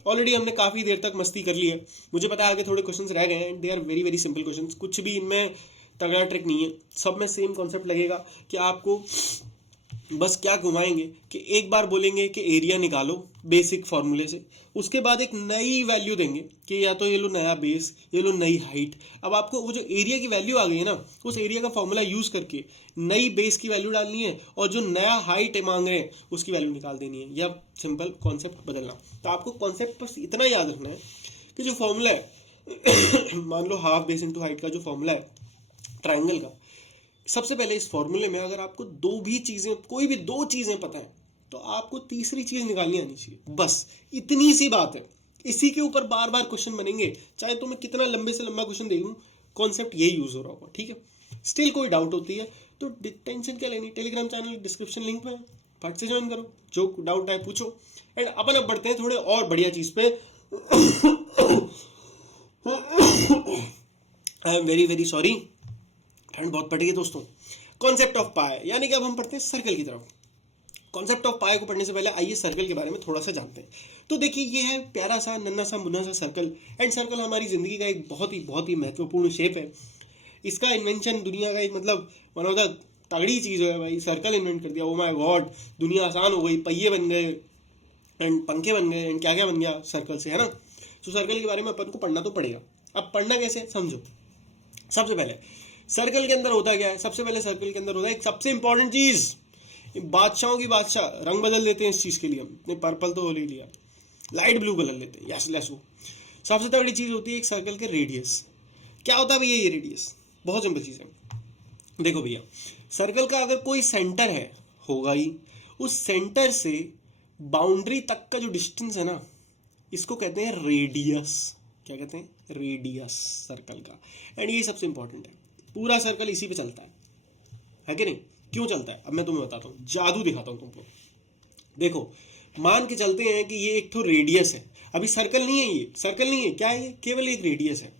ऑलरेडी हमने काफ़ी देर तक मस्ती कर ली है, मुझे पता है आगे थोड़े क्वेश्चंस रह गए हैं, and they are very very simple questions, कुछ भी इनमें तगड़ा ट्रिक नहीं है, सब में सेम कॉन्सेप्ट लगेगा कि आपको बस क्या घुमाएंगे कि एक बार बोलेंगे कि एरिया निकालो बेसिक फॉर्मूले से, उसके बाद एक नई वैल्यू देंगे कि या तो ये लो नया बेस, ये लो नई हाइट। अब आपको वो जो एरिया की वैल्यू आ गई है ना, उस एरिया का फॉर्मूला यूज करके नई बेस की वैल्यू डालनी है, और जो नया हाइट मांग रहे हैं उसकी वैल्यू निकाल देनी है, या सिंपल कॉन्सेप्ट बदलना। तो आपको कॉन्सेप्ट बस इतना याद रखना है कि जो फॉर्मूला है मान लो हाफ बेस इंटू हाइट का जो फॉर्मूला है ट्राइंगल का, सबसे पहले इस फॉर्मूले में अगर आपको कोई भी दो चीजें पता है, तो आपको तीसरी चीज निकालनी आनी चाहिए। बस इतनी सी बात है, इसी के ऊपर बार बार क्वेश्चन बनेंगे, चाहे तो मैं कितना लंबे से लंबा क्वेश्चन दे दूं, कॉन्सेप्ट यही यूज हो रहा होगा। ठीक है, स्टिल कोई डाउट होती है तो टेंशन क्या लेनी, टेलीग्राम चैनल डिस्क्रिप्शन लिंक में, फट से ज्वाइन करो, जो डाउट है पूछो। एंड अपन अब बढ़ते हैं थोड़े और बढ़िया चीज पे। I am very very sorry, ठंड बहुत पड़ गई दोस्तों। कॉन्सेप्ट ऑफ पाई, यानी कि अब हम पढ़ते हैं सर्कल की तरफ। कॉन्सेप्ट ऑफ पाई को पढ़ने से पहले आइए सर्कल के बारे में थोड़ा सा जानते हैं। तो देखिए, ये है प्यारा सा नन्हा सा मुन्ना सा सर्कल। एंड सर्कल हमारी जिंदगी का एक बहुत ही महत्वपूर्ण शेप है। इसका इन्वेंशन दुनिया का एक मतलब वन ऑफ द तगड़ी चीज़ है भाई, सर्कल इन्वेंट कर दिया। ओ माय गॉड, दुनिया आसान हो गई, पहिए बन गए एंड पंखे बन गए एंड क्या क्या बन गया सर्कल से, है ना। तो सर्कल के बारे में अपन को पढ़ना तो पड़ेगा। अब पढ़ना कैसे, समझो। सबसे पहले सर्कल के अंदर होता क्या है, सबसे पहले सर्कल के अंदर होता है एक सबसे इंपॉर्टेंट चीज, बादशाहों की बादशाह, रंग बदल देते हैं इस चीज के लिए हम, पर्पल तो ले लिया, लाइट ब्लू कलर लेते हैं, यस लेट्स गो। सबसे तगड़ी चीज होती है एक सर्कल के रेडियस। क्या होता है भैया ये रेडियस, बहुत सिंपल चीज है। देखो भैया, सर्कल का अगर कोई सेंटर है, होगा ही, उस सेंटर से बाउंड्री तक का जो डिस्टेंस है ना, इसको कहते हैं रेडियस। क्या कहते हैं, रेडियस सर्कल का। एंड ये सबसे इंपॉर्टेंट है, पूरा सर्कल इसी पे चलता है कि नहीं। क्यों चलता है अब मैं तुम्हें बताता हूँ, जादू दिखाता हूँ तुमको। देखो, मान के चलते हैं कि ये एक तो रेडियस है, अभी सर्कल नहीं है, ये सर्कल नहीं है, क्या है ये, केवल एक रेडियस है।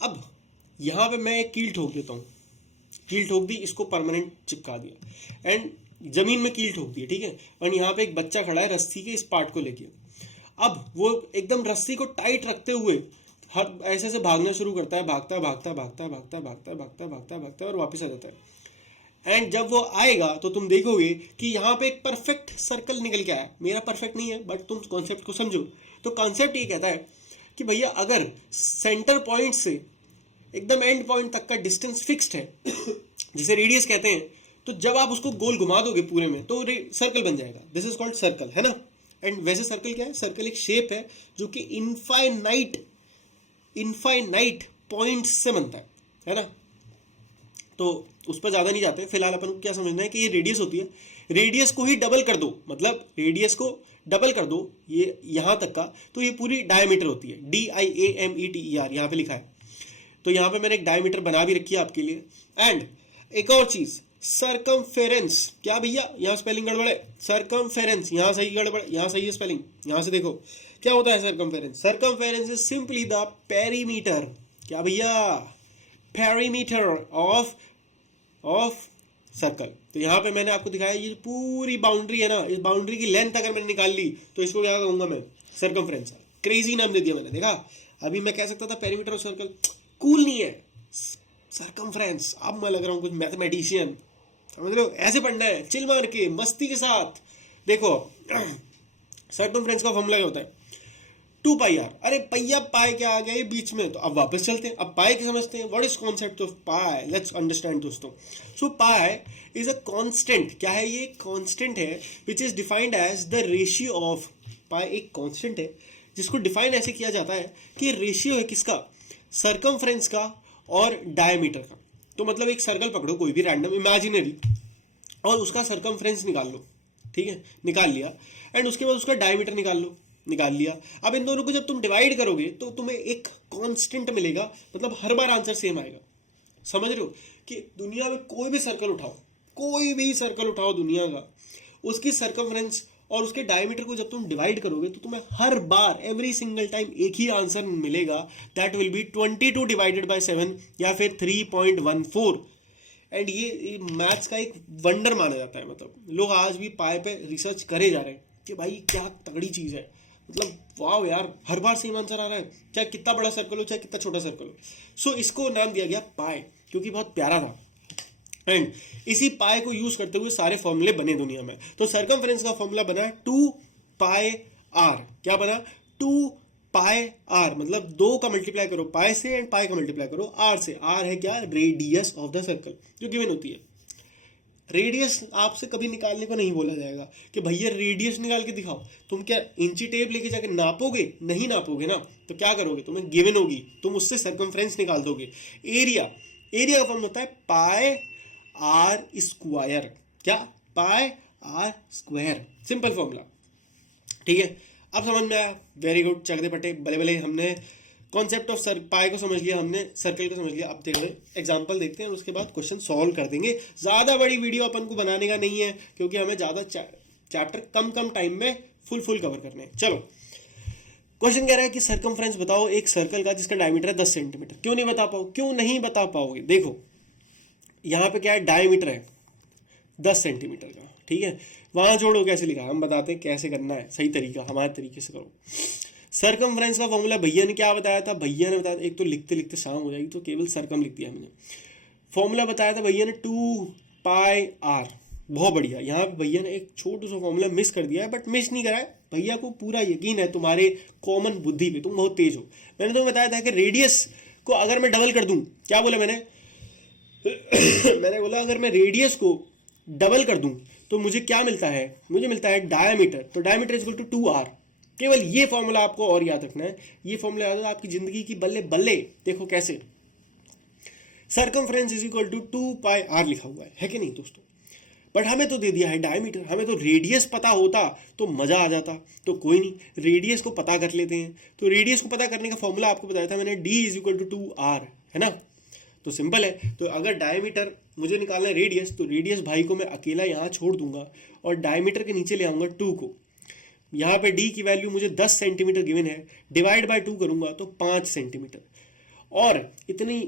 अब यहाँ पे मैं एक कील ठोक देता हूँ, कील ठोक दी, इसको परमानेंट चिपका दिया एंड जमीन में कील ठोक दी, ठीक है। और यहाँ पे एक बच्चा खड़ा है रस्सी के इस पार्ट को लेके। अब वो एकदम रस्सी को टाइट रखते हुए हर ऐसे से भागना शुरू करता है, भागता भागता भागता भागता भागता भागता भागता भागता और वापस आ जाता है। एंड जब वो आएगा तो तुम देखोगे कि यहाँ पे एक परफेक्ट सर्कल निकल के आया। मेरा परफेक्ट नहीं है, बट तुम कॉन्सेप्ट को समझो। तो कॉन्सेप्ट ये कहता है कि भैया अगर सेंटर पॉइंट से एकदम एंड पॉइंट तक का डिस्टेंस फिक्स्ड है, जिसे रेडियस कहते हैं, तो जब आप उसको गोल घुमा दोगे पूरे में तो सर्कल बन जाएगा। दिस इज कॉल्ड सर्कल, है ना। एंड वैसे सर्कल क्या है, सर्कल एक शेप है जो कि इनफाइनाइट पॉइंट्स से बनता है ना। तो उस पर ज़्यादा नहीं जाते, फिलहाल अपन को क्या समझना है कि ये रेडियस होती है, रेडियस को ही डबल कर दो, मतलब रेडियस को डबल कर दो ये यहाँ तक का, तो ये पूरी डायमीटर होती है, DIAMETER यहाँ पे लिखा है। तो यहाँ पे मैंने एक डायमीटर बना भी रखी है आपके लिए। एंड एक और चीज़, सरकमफेरेंस। क्या भैया यहाँ स्पेलिंग गड़बड़ है, सरकमफेरेंस यहाँ सही गड़बड़, यहाँ सही है स्पेलिंग। यहाँ से देखो क्या होता है circumference. Circumference is simply the perimeter, क्या भैया, पेरीमीटर ऑफ सर्कल। तो यहाँ पे मैंने आपको दिखाया ये पूरी बाउंड्री है ना, इस बाउंड्री की लेंथ अगर मैंने निकाल ली तो इसको क्या कहूँगा मैं, सरकमफेरेंस। क्रेजी नाम दे दिया मैंने, देखा। अभी मैं कह सकता था पेरीमीटर ऑफ सर्कल, कूल नहीं है, सरकमफ्रेंस। अब मैं लग रहा हूँ कुछ मैथमेटिशियन, समझ रहे हो। ऐसे पढ़ना है, चिल मार के, मस्ती के साथ। देखो सरकमफ्रेंस का फॉर्मूला क्या होता है, 2πr। अरे भैया पाई क्या आ गया ये बीच में, तो अब वापस चलते हैं, अब पाई के समझते हैं। What is concept of pi, let's understand दोस्तों। So pi is a constant. क्या है ये, कांस्टेंट है which is defined as the ratio of, pi एक कांस्टेंट है जिसको डिफाइन ऐसे किया जाता है कि रेशियो है किसका, सरकमफ्रेंस का और डायमीटर का। तो मतलब एक सर्कल पकड़ो कोई भी रैंडम इमेजिनरी और उसका सरकमफ्रेंस निकाल लो, ठीक है, निकाल लिया। एंड उसके बाद उसका डायमीटर निकाल लो, निकाल लिया। अब इन दोनों को जब तुम डिवाइड करोगे तो तुम्हें एक कांस्टेंट मिलेगा, मतलब हर बार आंसर सेम आएगा। समझ रहे हो कि दुनिया में कोई भी सर्कल उठाओ, कोई भी सर्कल उठाओ दुनिया का, उसकी सरकमफ्रेंस और उसके डायमीटर को जब तुम डिवाइड करोगे तो तुम्हें हर बार एवरी सिंगल टाइम एक ही आंसर मिलेगा, that will be 22 divided by 7 या फिर 3.14। एंड ये मैथ्स का एक वंडर माना जाता है। मतलब लोग आज भी पाई पे रिसर्च करे जा रहे हैं कि भाई क्या तगड़ी चीज़ है, मतलब वाह यार, हर बार सेम आंसर आ रहा है, चाहे कितना बड़ा सर्कल हो चाहे कितना छोटा सर्कल हो। सो इसको नाम दिया गया पाई, क्योंकि बहुत प्यारा था। एंड इसी पाई को यूज करते हुए सारे फॉर्मूले बने दुनिया में। तो सरकमफ्रेंस का फॉर्मूला बना 2πr। क्या बना, 2πr, मतलब 2 का मल्टीप्लाई करो पाई से एंड पाई का मल्टीप्लाई करो r से। r है क्या, रेडियस ऑफ द सर्कल, जो गिवन होती है। रेडियस आपसे कभी निकालने को नहीं बोला जाएगा कि भैया रेडियस निकाल के दिखाओ। तुम क्या इंची टेप लेके जाके नापोगे, नहीं नापोगे ना, तो क्या करोगे, तुम्हें गिवन होगी, तुम उससे सरकमफ्रेंस निकाल दोगे। एरिया, एरिया का फॉर्म होता है पाई आर स्क्वायर। क्या, pi R square, simple formula, ठीक है। अब समझ में आया, वेरी गुड, चकदे पटे, बले बले, हमने कॉन्सेप्ट ऑफ पाई को समझ लिया हमने, सर्कल को समझ लिया। अब देखो एग्जांपल देखते हैं और उसके बाद क्वेश्चन सॉल्व कर देंगे। ज़्यादा बड़ी वीडियो अपन को बनाने का नहीं है क्योंकि हमें ज़्यादा चैप्टर कम टाइम में फुल कवर करने हैं। चलो, क्वेश्चन कह रहा है कि सरकमफ्रेंस बताओ एक सर्कल का जिसका डायमीटर है 10 सेंटीमीटर। क्यों नहीं बता पाओगे? देखो यहाँ पे क्या है, डायमीटर है 10 सेंटीमीटर का, ठीक है। वहाँ जोड़ो कैसे लिखा, हम बताते हैं कैसे करना है सही तरीका, हमारे तरीके से करो। सरकमफ्रेंस का फॉर्मूला भैया ने क्या बताया था? भैया ने बताया, एक तो लिखते लिखते शाम हो जाएगी तो केवल सरकम लिख दिया मैंने। फॉर्मूला बताया था भैया ने 2πr, बहुत बढ़िया। यहाँ पे भैया ने एक छोटा सा फॉर्मूला मिस कर दिया है, बट मिस नहीं करा है, भैया को पूरा यकीन है तुम्हारे कॉमन बुद्धि पे, तुम बहुत तेज हो। मैंने तुम्हें बताया था कि रेडियस को अगर मैं डबल कर दूं, क्या बोला मैंने? मैंने बोला अगर मैं रेडियस को डबल कर दूं तो मुझे क्या मिलता है? मुझे मिलता है डायमीटर। तो diameter is equal to 2r। केवल ये फॉर्मूला आपको और याद रखना है, ये फॉर्मूला याद है आपकी जिंदगी की बल्ले बल्ले। देखो कैसे, circumference is equal to 2πr लिखा हुआ है कि नहीं दोस्तों? बट हमें तो दे दिया है डायमीटर, हमें तो रेडियस पता होता तो मजा आ जाता। तो कोई नहीं, रेडियस को पता कर लेते हैं। तो रेडियस को पता करने का फॉर्मूला आपको बताया था मैंने, d is equal to 2r, है ना। तो सिंपल है। तो अगर डायमीटर मुझे निकालना है रेडियस, तो रेडियस भाई को मैं अकेला यहाँ छोड़ दूंगा और डायमीटर के नीचे ले आऊंगा 2 को। यहाँ पे d की वैल्यू मुझे 10 सेंटीमीटर गिवन है, डिवाइड बाय 2 करूंगा तो 5 सेंटीमीटर। और इतनी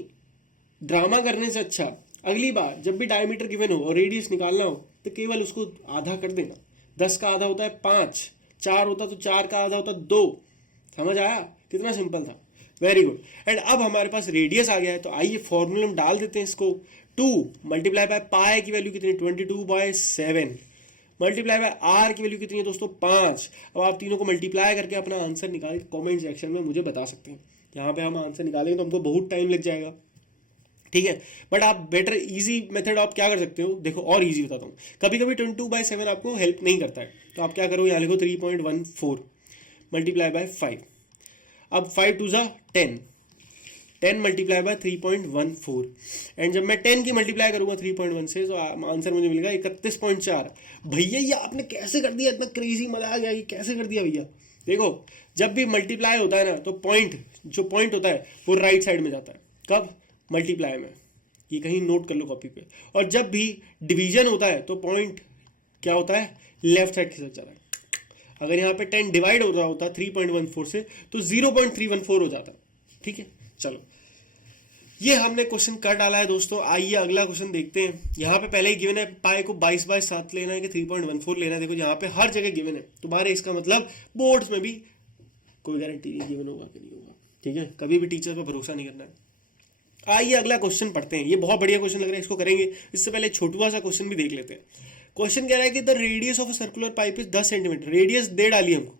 ड्रामा करने से अच्छा अगली बार जब भी डायमीटर गिवन हो और रेडियस निकालना हो तो केवल उसको आधा कर देना। 10 का आधा होता है 5, 4 होता तो 4 का आधा होता 2। समझ आया? कितना सिंपल था, वेरी गुड। एंड अब हमारे पास रेडियस आ गया है, तो आइए फॉर्मूले में डाल देते हैं इसको। 2 मल्टीप्लाई बाय पाई की वैल्यू कितनी? 22/7 मल्टीप्लाई बाय आर की वैल्यू कितनी है दोस्तों? 5। अब आप तीनों को मल्टीप्लाई करके अपना आंसर निकाल के कॉमेंट सेक्शन में मुझे बता सकते हैं। यहाँ पे हम आंसर निकालेंगे तो हमको बहुत टाइम लग जाएगा, ठीक है। बट आप बेटर इजी मेथड आप क्या कर सकते हो, देखो और इजी बताता हूँ। कभी कभी 22/7 आपको हेल्प नहीं करता है, तो आप क्या करो, यहाँ लिखो 3.14 मल्टीप्लाई बाय 5। अब 5 2 जा 10, 10 मल्टीप्लाई बाय 3.14। एंड जब मैं 10 की मल्टीप्लाई करूंगा 3.1 से तो आंसर मुझे मिलेगा 31.4। भैया ये आपने कैसे कर दिया? इतना क्रेजी, मजा आ गया, ये कैसे कर दिया भैया? देखो जब भी मल्टीप्लाई होता है ना तो जो पॉइंट होता है वो राइट साइड में जाता है। कब? मल्टीप्लाई में, ये कहीं नोट कर लो कॉपी पे। और जब भी डिवीजन होता है तो पॉइंट क्या होता है? लेफ्ट साइड की तरफ जाता है। अगर यहाँ पे 10 डिवाइड हो रहा होता 3.14 से तो 0.314 हो जाता, ठीक है। चलो, ये हमने क्वेश्चन कर डाला है दोस्तों। आइए अगला क्वेश्चन देखते हैं। यहाँ पे पहले ही गिवन है पाई को 22/7 लेना है कि 3.14 लेना है। देखो यहाँ पे हर जगह गिवन है तुम्हारे, इसका मतलब बोर्ड्स में भी कोई गारंटी नहीं गिवन होगा कि नहीं होगा, ठीक है। कभी भी टीचर पर भरोसा नहीं करना है। आइए अगला क्वेश्चन पढ़ते हैं। ये बहुत बढ़िया क्वेश्चन लग रहा है, इसको करेंगे। इससे पहले छोटुआ सा क्वेश्चन भी देख लेते हैं। क्वेश्चन कह रहा है कि the radius of a circular pipe is 10 centimetre. Radius दे डाली हमको।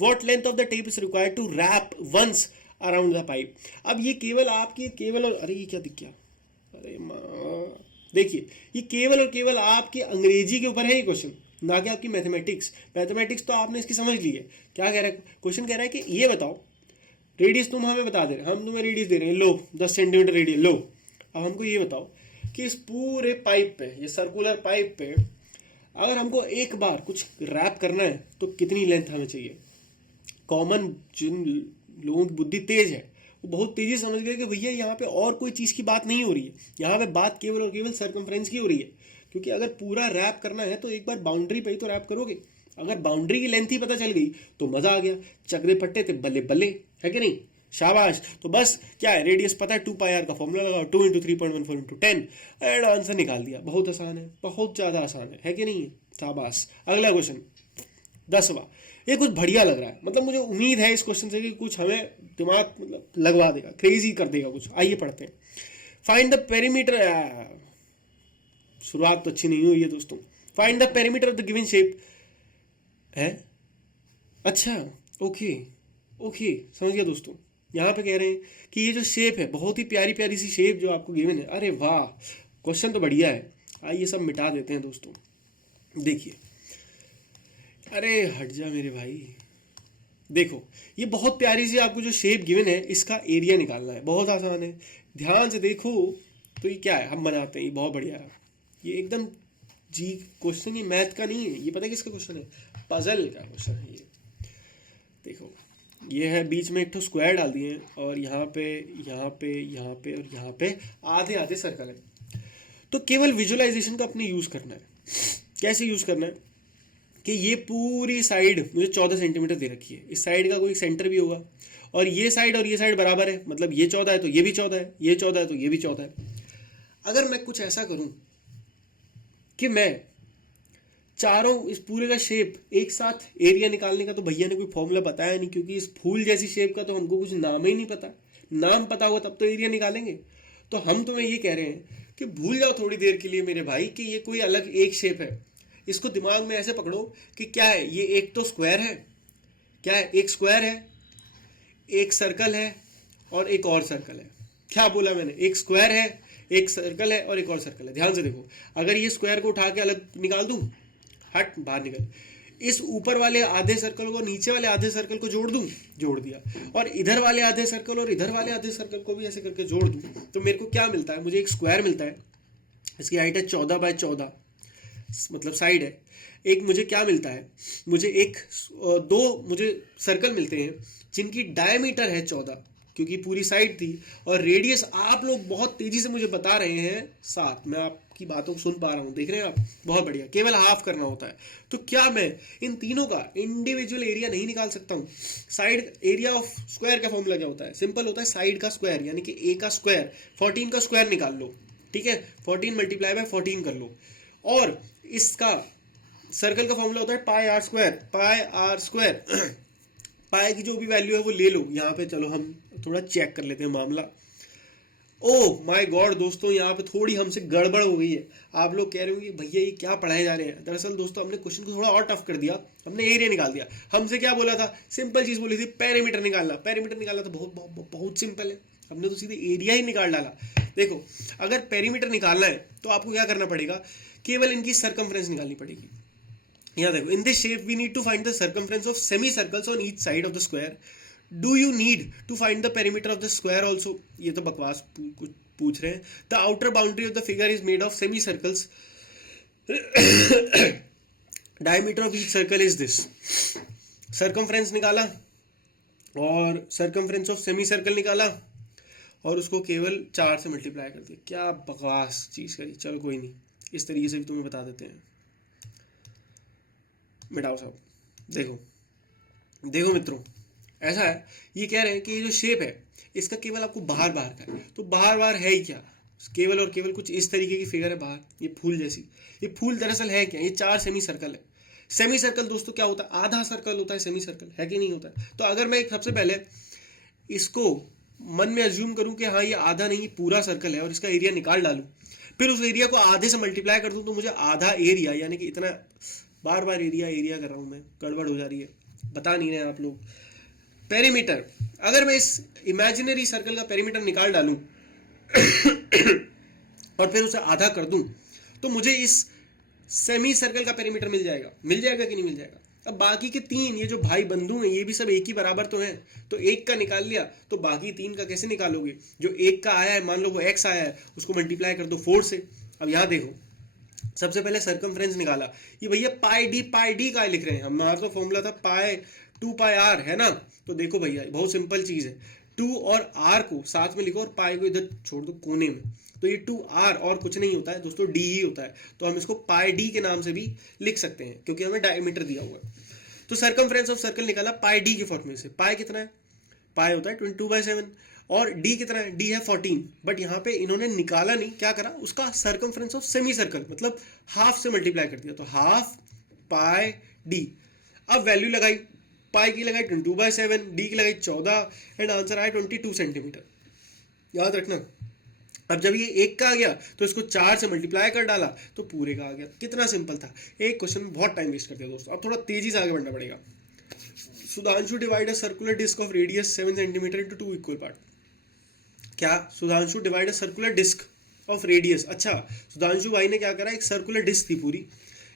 What length of the tape is required to wrap once around the pipe. अब ये केवल आपकी और अरे ये क्या दिख गया? अरे माँ, देखिए ये केवल और केवल आपकी अंग्रेजी के ऊपर है ये क्वेश्चन, ना कि आपकी मैथमेटिक्स। मैथमेटिक्स तो आपने इसकी समझ ली है। क्या कह रहा है क्वेश्चन? कह रहा है कि ये बताओ, रेडियस तुम हमें बता दे रहे, हम तुम्हें रेडियस दे रहे हैं, लो 10 सेंटीमीटर रेडियस लो। अब हमको ये बताओ कि इस पूरे पाइप पे, ये सर्कुलर पाइप पे अगर हमको एक बार कुछ रैप करना है तो कितनी लेंथ हमें चाहिए? कॉमन जिन लोगों की बुद्धि तेज है वो बहुत तेजी से समझ गए कि भैया यहाँ पे और कोई चीज़ की बात नहीं हो रही है, यहाँ पे बात केवल और केवल सर्कमफ्रेंस की हो रही है। क्योंकि अगर पूरा रैप करना है तो एक बार बाउंड्री पे ही तो रैप करोगे। अगर बाउंड्री की लेंथ ही पता चल गई तो मजा आ गया, चकरे पट्टे थे बल्ले बल्ले, है कि नहीं? शाबाश। तो बस क्या है, रेडियस पता है 2πr का फॉर्मूला लगाओ, 2 × 3.14 × 10 एंड आंसर निकाल दिया। बहुत आसान है, बहुत ज़्यादा आसान है कि नहीं है? शाबाश। अगला क्वेश्चन 10वां, ये कुछ बढ़िया लग रहा है, मतलब मुझे उम्मीद है इस क्वेश्चन से कि कुछ हमें दिमाग मतलब लगवा देगा, क्रेजी कर देगा कुछ। आइए पढ़ते हैं। Find the perimeter. शुरुआत तो अच्छी नहीं हुई है दोस्तों। Find the perimeter of the given shape है। अच्छा, ओके ओके, समझ गया दोस्तों। यहाँ पे कह रहे हैं कि ये जो शेप है, बहुत ही प्यारी प्यारी सी शेप जो आपको गिवन है। अरे वाह, क्वेश्चन तो बढ़िया है। आइए सब मिटा देते हैं दोस्तों। देखिए, अरे हट जा मेरे भाई। देखो ये बहुत प्यारी सी आपको जो शेप गिवन है, इसका एरिया निकालना है। बहुत आसान है, ध्यान से देखो। तो ये क्या है, हम बनाते हैं। ये बहुत बढ़िया है, ये एकदम जी क्वेश्चन ये मैथ का नहीं है, ये पता है किसका क्वेश्चन है? पजल का क्वेश्चन है ये। देखो ये है बीच में एक तो स्क्वायर डाल दिए हैं और यहाँ पे यहाँ पे यहाँ पे और यहाँ पे आधे आधे सर्कल है। तो केवल विजुअलाइजेशन का अपने यूज़ करना है। कैसे यूज़ करना है कि ये पूरी साइड मुझे 14 सेंटीमीटर दे रखी है, इस साइड का कोई सेंटर भी होगा और ये साइड बराबर है, मतलब ये 14 है तो ये भी 14 है, ये 14 है तो ये भी 14 है। अगर मैं कुछ ऐसा करूं कि मैं चारों इस पूरे का शेप एक साथ एरिया निकालने का, तो भैया ने कोई फॉर्मूला बताया नहीं, क्योंकि इस फूल जैसी शेप का तो हमको कुछ नाम ही नहीं पता। नाम पता होगा तब तो एरिया निकालेंगे। तो हम तुम्हें ये कह रहे हैं कि भूल जाओ थोड़ी देर के लिए मेरे भाई कि ये कोई अलग एक शेप है। इसको दिमाग में ऐसे पकड़ो कि क्या है ये, एक तो स्क्वायर है, क्या है, एक स्क्वायर है, एक सर्कल है और एक और सर्कल है। क्या बोला मैंने? एक स्क्वायर है, एक सर्कल है और एक और सर्कल है। ध्यान से देखो, अगर ये स्क्वायर को उठा के अलग निकाल दूं, हट बाहर निकल, इस ऊपर वाले आधे सर्कल को नीचे वाले आधे सर्कल को जोड़ दूं, जोड़ दिया, और इधर वाले आधे सर्कल और इधर वाले आधे सर्कल को भी ऐसे करके जोड़ दूं, तो मेरे को क्या मिलता है? मुझे एक स्क्वायर मिलता है, इसकी हाइट है 14 बाय 14, मतलब साइड है। एक मुझे क्या मिलता है? मुझे एक दो मुझे सर्कल मिलते हैं जिनकी डायमीटर है 14, क्योंकि पूरी साइड थी, और रेडियस आप लोग बहुत तेजी से मुझे बता रहे हैं 7। मैं आपकी बातों को सुन पा रहा हूँ, देख रहे हैं आप, बहुत बढ़िया। केवल हाफ करना होता है। तो क्या मैं इन तीनों का इंडिविजुअल एरिया नहीं निकाल सकता हूँ? साइड एरिया ऑफ स्क्वायर का फॉर्मूला क्या होता है? सिंपल होता है, साइड का स्क्वायर, यानी कि ए का स्क्वायर, 14 का स्क्वायर निकाल लो, ठीक है, 14 मल्टीप्लाई बाय 14 कर लो। और इसका सर्कल का फॉर्मूला होता है pi R square, pi R square. Pi की जो भी वैल्यू है वो ले लो। यहाँ पे चलो हम थोड़ा चेक कर लेते हैं मामला। ओह माय गॉड दोस्तों, यहाँ पे थोड़ी हमसे गड़बड़ हो गई है। आप लोग कह रहे होंगे भैया ये क्या पढ़ाए जा रहे हैं। दरअसल दोस्तों हमने क्वेश्चन को थोड़ा और टफ कर दिया, हमने एरिया निकाल दिया। हमसे क्या बोला था? सिंपल चीज बोली थी, पेरीमीटर निकालना। पेरीमीटर निकालना तो बहुत बहुत बहुत सिंपल है, हमने तो सीधे एरिया ही निकाल डाला। देखो, अगर पेरीमीटर निकालना है तो आपको क्या करना पड़ेगा? केवल इनकी सर्कमफ्रेंस निकालनी पड़ेगी। यहाँ देखो, in this shape we need to find the circumference of semi circles on each side of the square. Do you need to find the perimeter of the square also? ये तो बकवास कुछ पूछ रहे हैं। The outer boundary of the figure is made of semi circles, diameter of each circle is this. Circumference निकाला और सर्कमफ्रेंस ऑफ सेमी सर्कल निकाला और उसको केवल 4 से मल्टीप्लाई कर दिया। क्या बकवास चीज करी। चलो कोई नहीं, इस तरीके से भी तुम्हें बता देते हैं। मिटाओ साहब, देखो देखो मित्रों, ऐसा है, ये कह रहे हैं कि ये जो शेप है इसका केवल आपको बाहर बाहर का है। तो बाहर बाहर है ही क्या? केवल और केवल कुछ इस तरीके की फिगर है बाहर, ये फूल जैसी। ये फूल दरअसल है क्या? ये 4 सेमी सर्कल है। सेमी सर्कल दोस्तों क्या होता है? आधा सर्कल होता है सेमी सर्कल, है कि नहीं होता है? तो अगर मैं सबसे पहले इसको मन में अज्यूम करूं कि हाँ ये आधा नहीं पूरा सर्कल है और इसका एरिया निकाल डालूं, फिर उस एरिया को आधे से मल्टीप्लाई कर दूं, तो मुझे आधा एरिया, यानी कि इतना, बार बार एरिया एरिया कर रहा हूं मैं, गड़बड़ हो जा रही है, बता नहीं रहे आप लोग। पेरीमीटर, अगर मैं इस इमेजिनरी सर्कल का पेरीमीटर निकाल डालूं और फिर उसे आधा कर दूं, तो मुझे इस सेमी सर्कल का पेरीमीटर मिल जाएगा। मिल जाएगा कि नहीं मिल जाएगा? अब बाकी के 3 ये जो भाई बंधु हैं ये भी सब एक ही बराबर तो हैं, तो एक का निकाल लिया, तो बाकी 3 का कैसे निकालोगे? जो एक का आया है, मान लो वो x आया है, उसको मल्टीप्लाई कर दो 4 से। अब यहाँ देखो, सबसे पहले सर्कमफ्रेंस निकाला, ये भैया पाई डी का लिख रहे हैं। हमारा तो फॉर्मूला था पाई 2 पाई आर, है ना? तो देखो भैया बहुत सिंपल चीज है, 2 और आर को साथ में लिखो और पाई को इधर छोड़ दो कोने में, तो ये 2r और कुछ नहीं होता है दोस्तों, d ही होता है। तो हम इसको पाई डी के नाम से भी लिख सकते हैं क्योंकि हमें डायमीटर दिया हुआ है। तो सर्कमफ्रेंस ऑफ सर्कल निकाला पाई डी के फॉर्मूले से। पाई कितना है? पाई होता है 22/7 और d कितना है? d है 14। बट यहाँ पे इन्होंने निकाला नहीं, क्या करा? उसका सर्कमफ्रेंस ऑफ सेमी सर्कल मतलब हाफ से मल्टीप्लाई कर दिया, तो हाफ पाई डी। अब वैल्यू लगाई, पाई की लगाई 22/7, डी की लगाई 14 एंड आंसर आया 22 सेंटीमीटर। याद रखना, अब जब ये एक का आ गया तो इसको 4 से मल्टीप्लाई कर डाला तो पूरे का आ गया। कितना सिंपल था। एक क्वेश्चन में बहुत टाइम वेस्ट कर दिया दोस्तों, अब थोड़ा तेजी से आगे बढ़ना पड़ेगा। Sudhanshu divide a circular disc of radius 7 centimetre into 2 equal part. क्या? Sudhanshu divide a circular disc of radius. अच्छा, सुधांशु भाई ने क्या करा, एक सर्कुलर डिस्क थी पूरी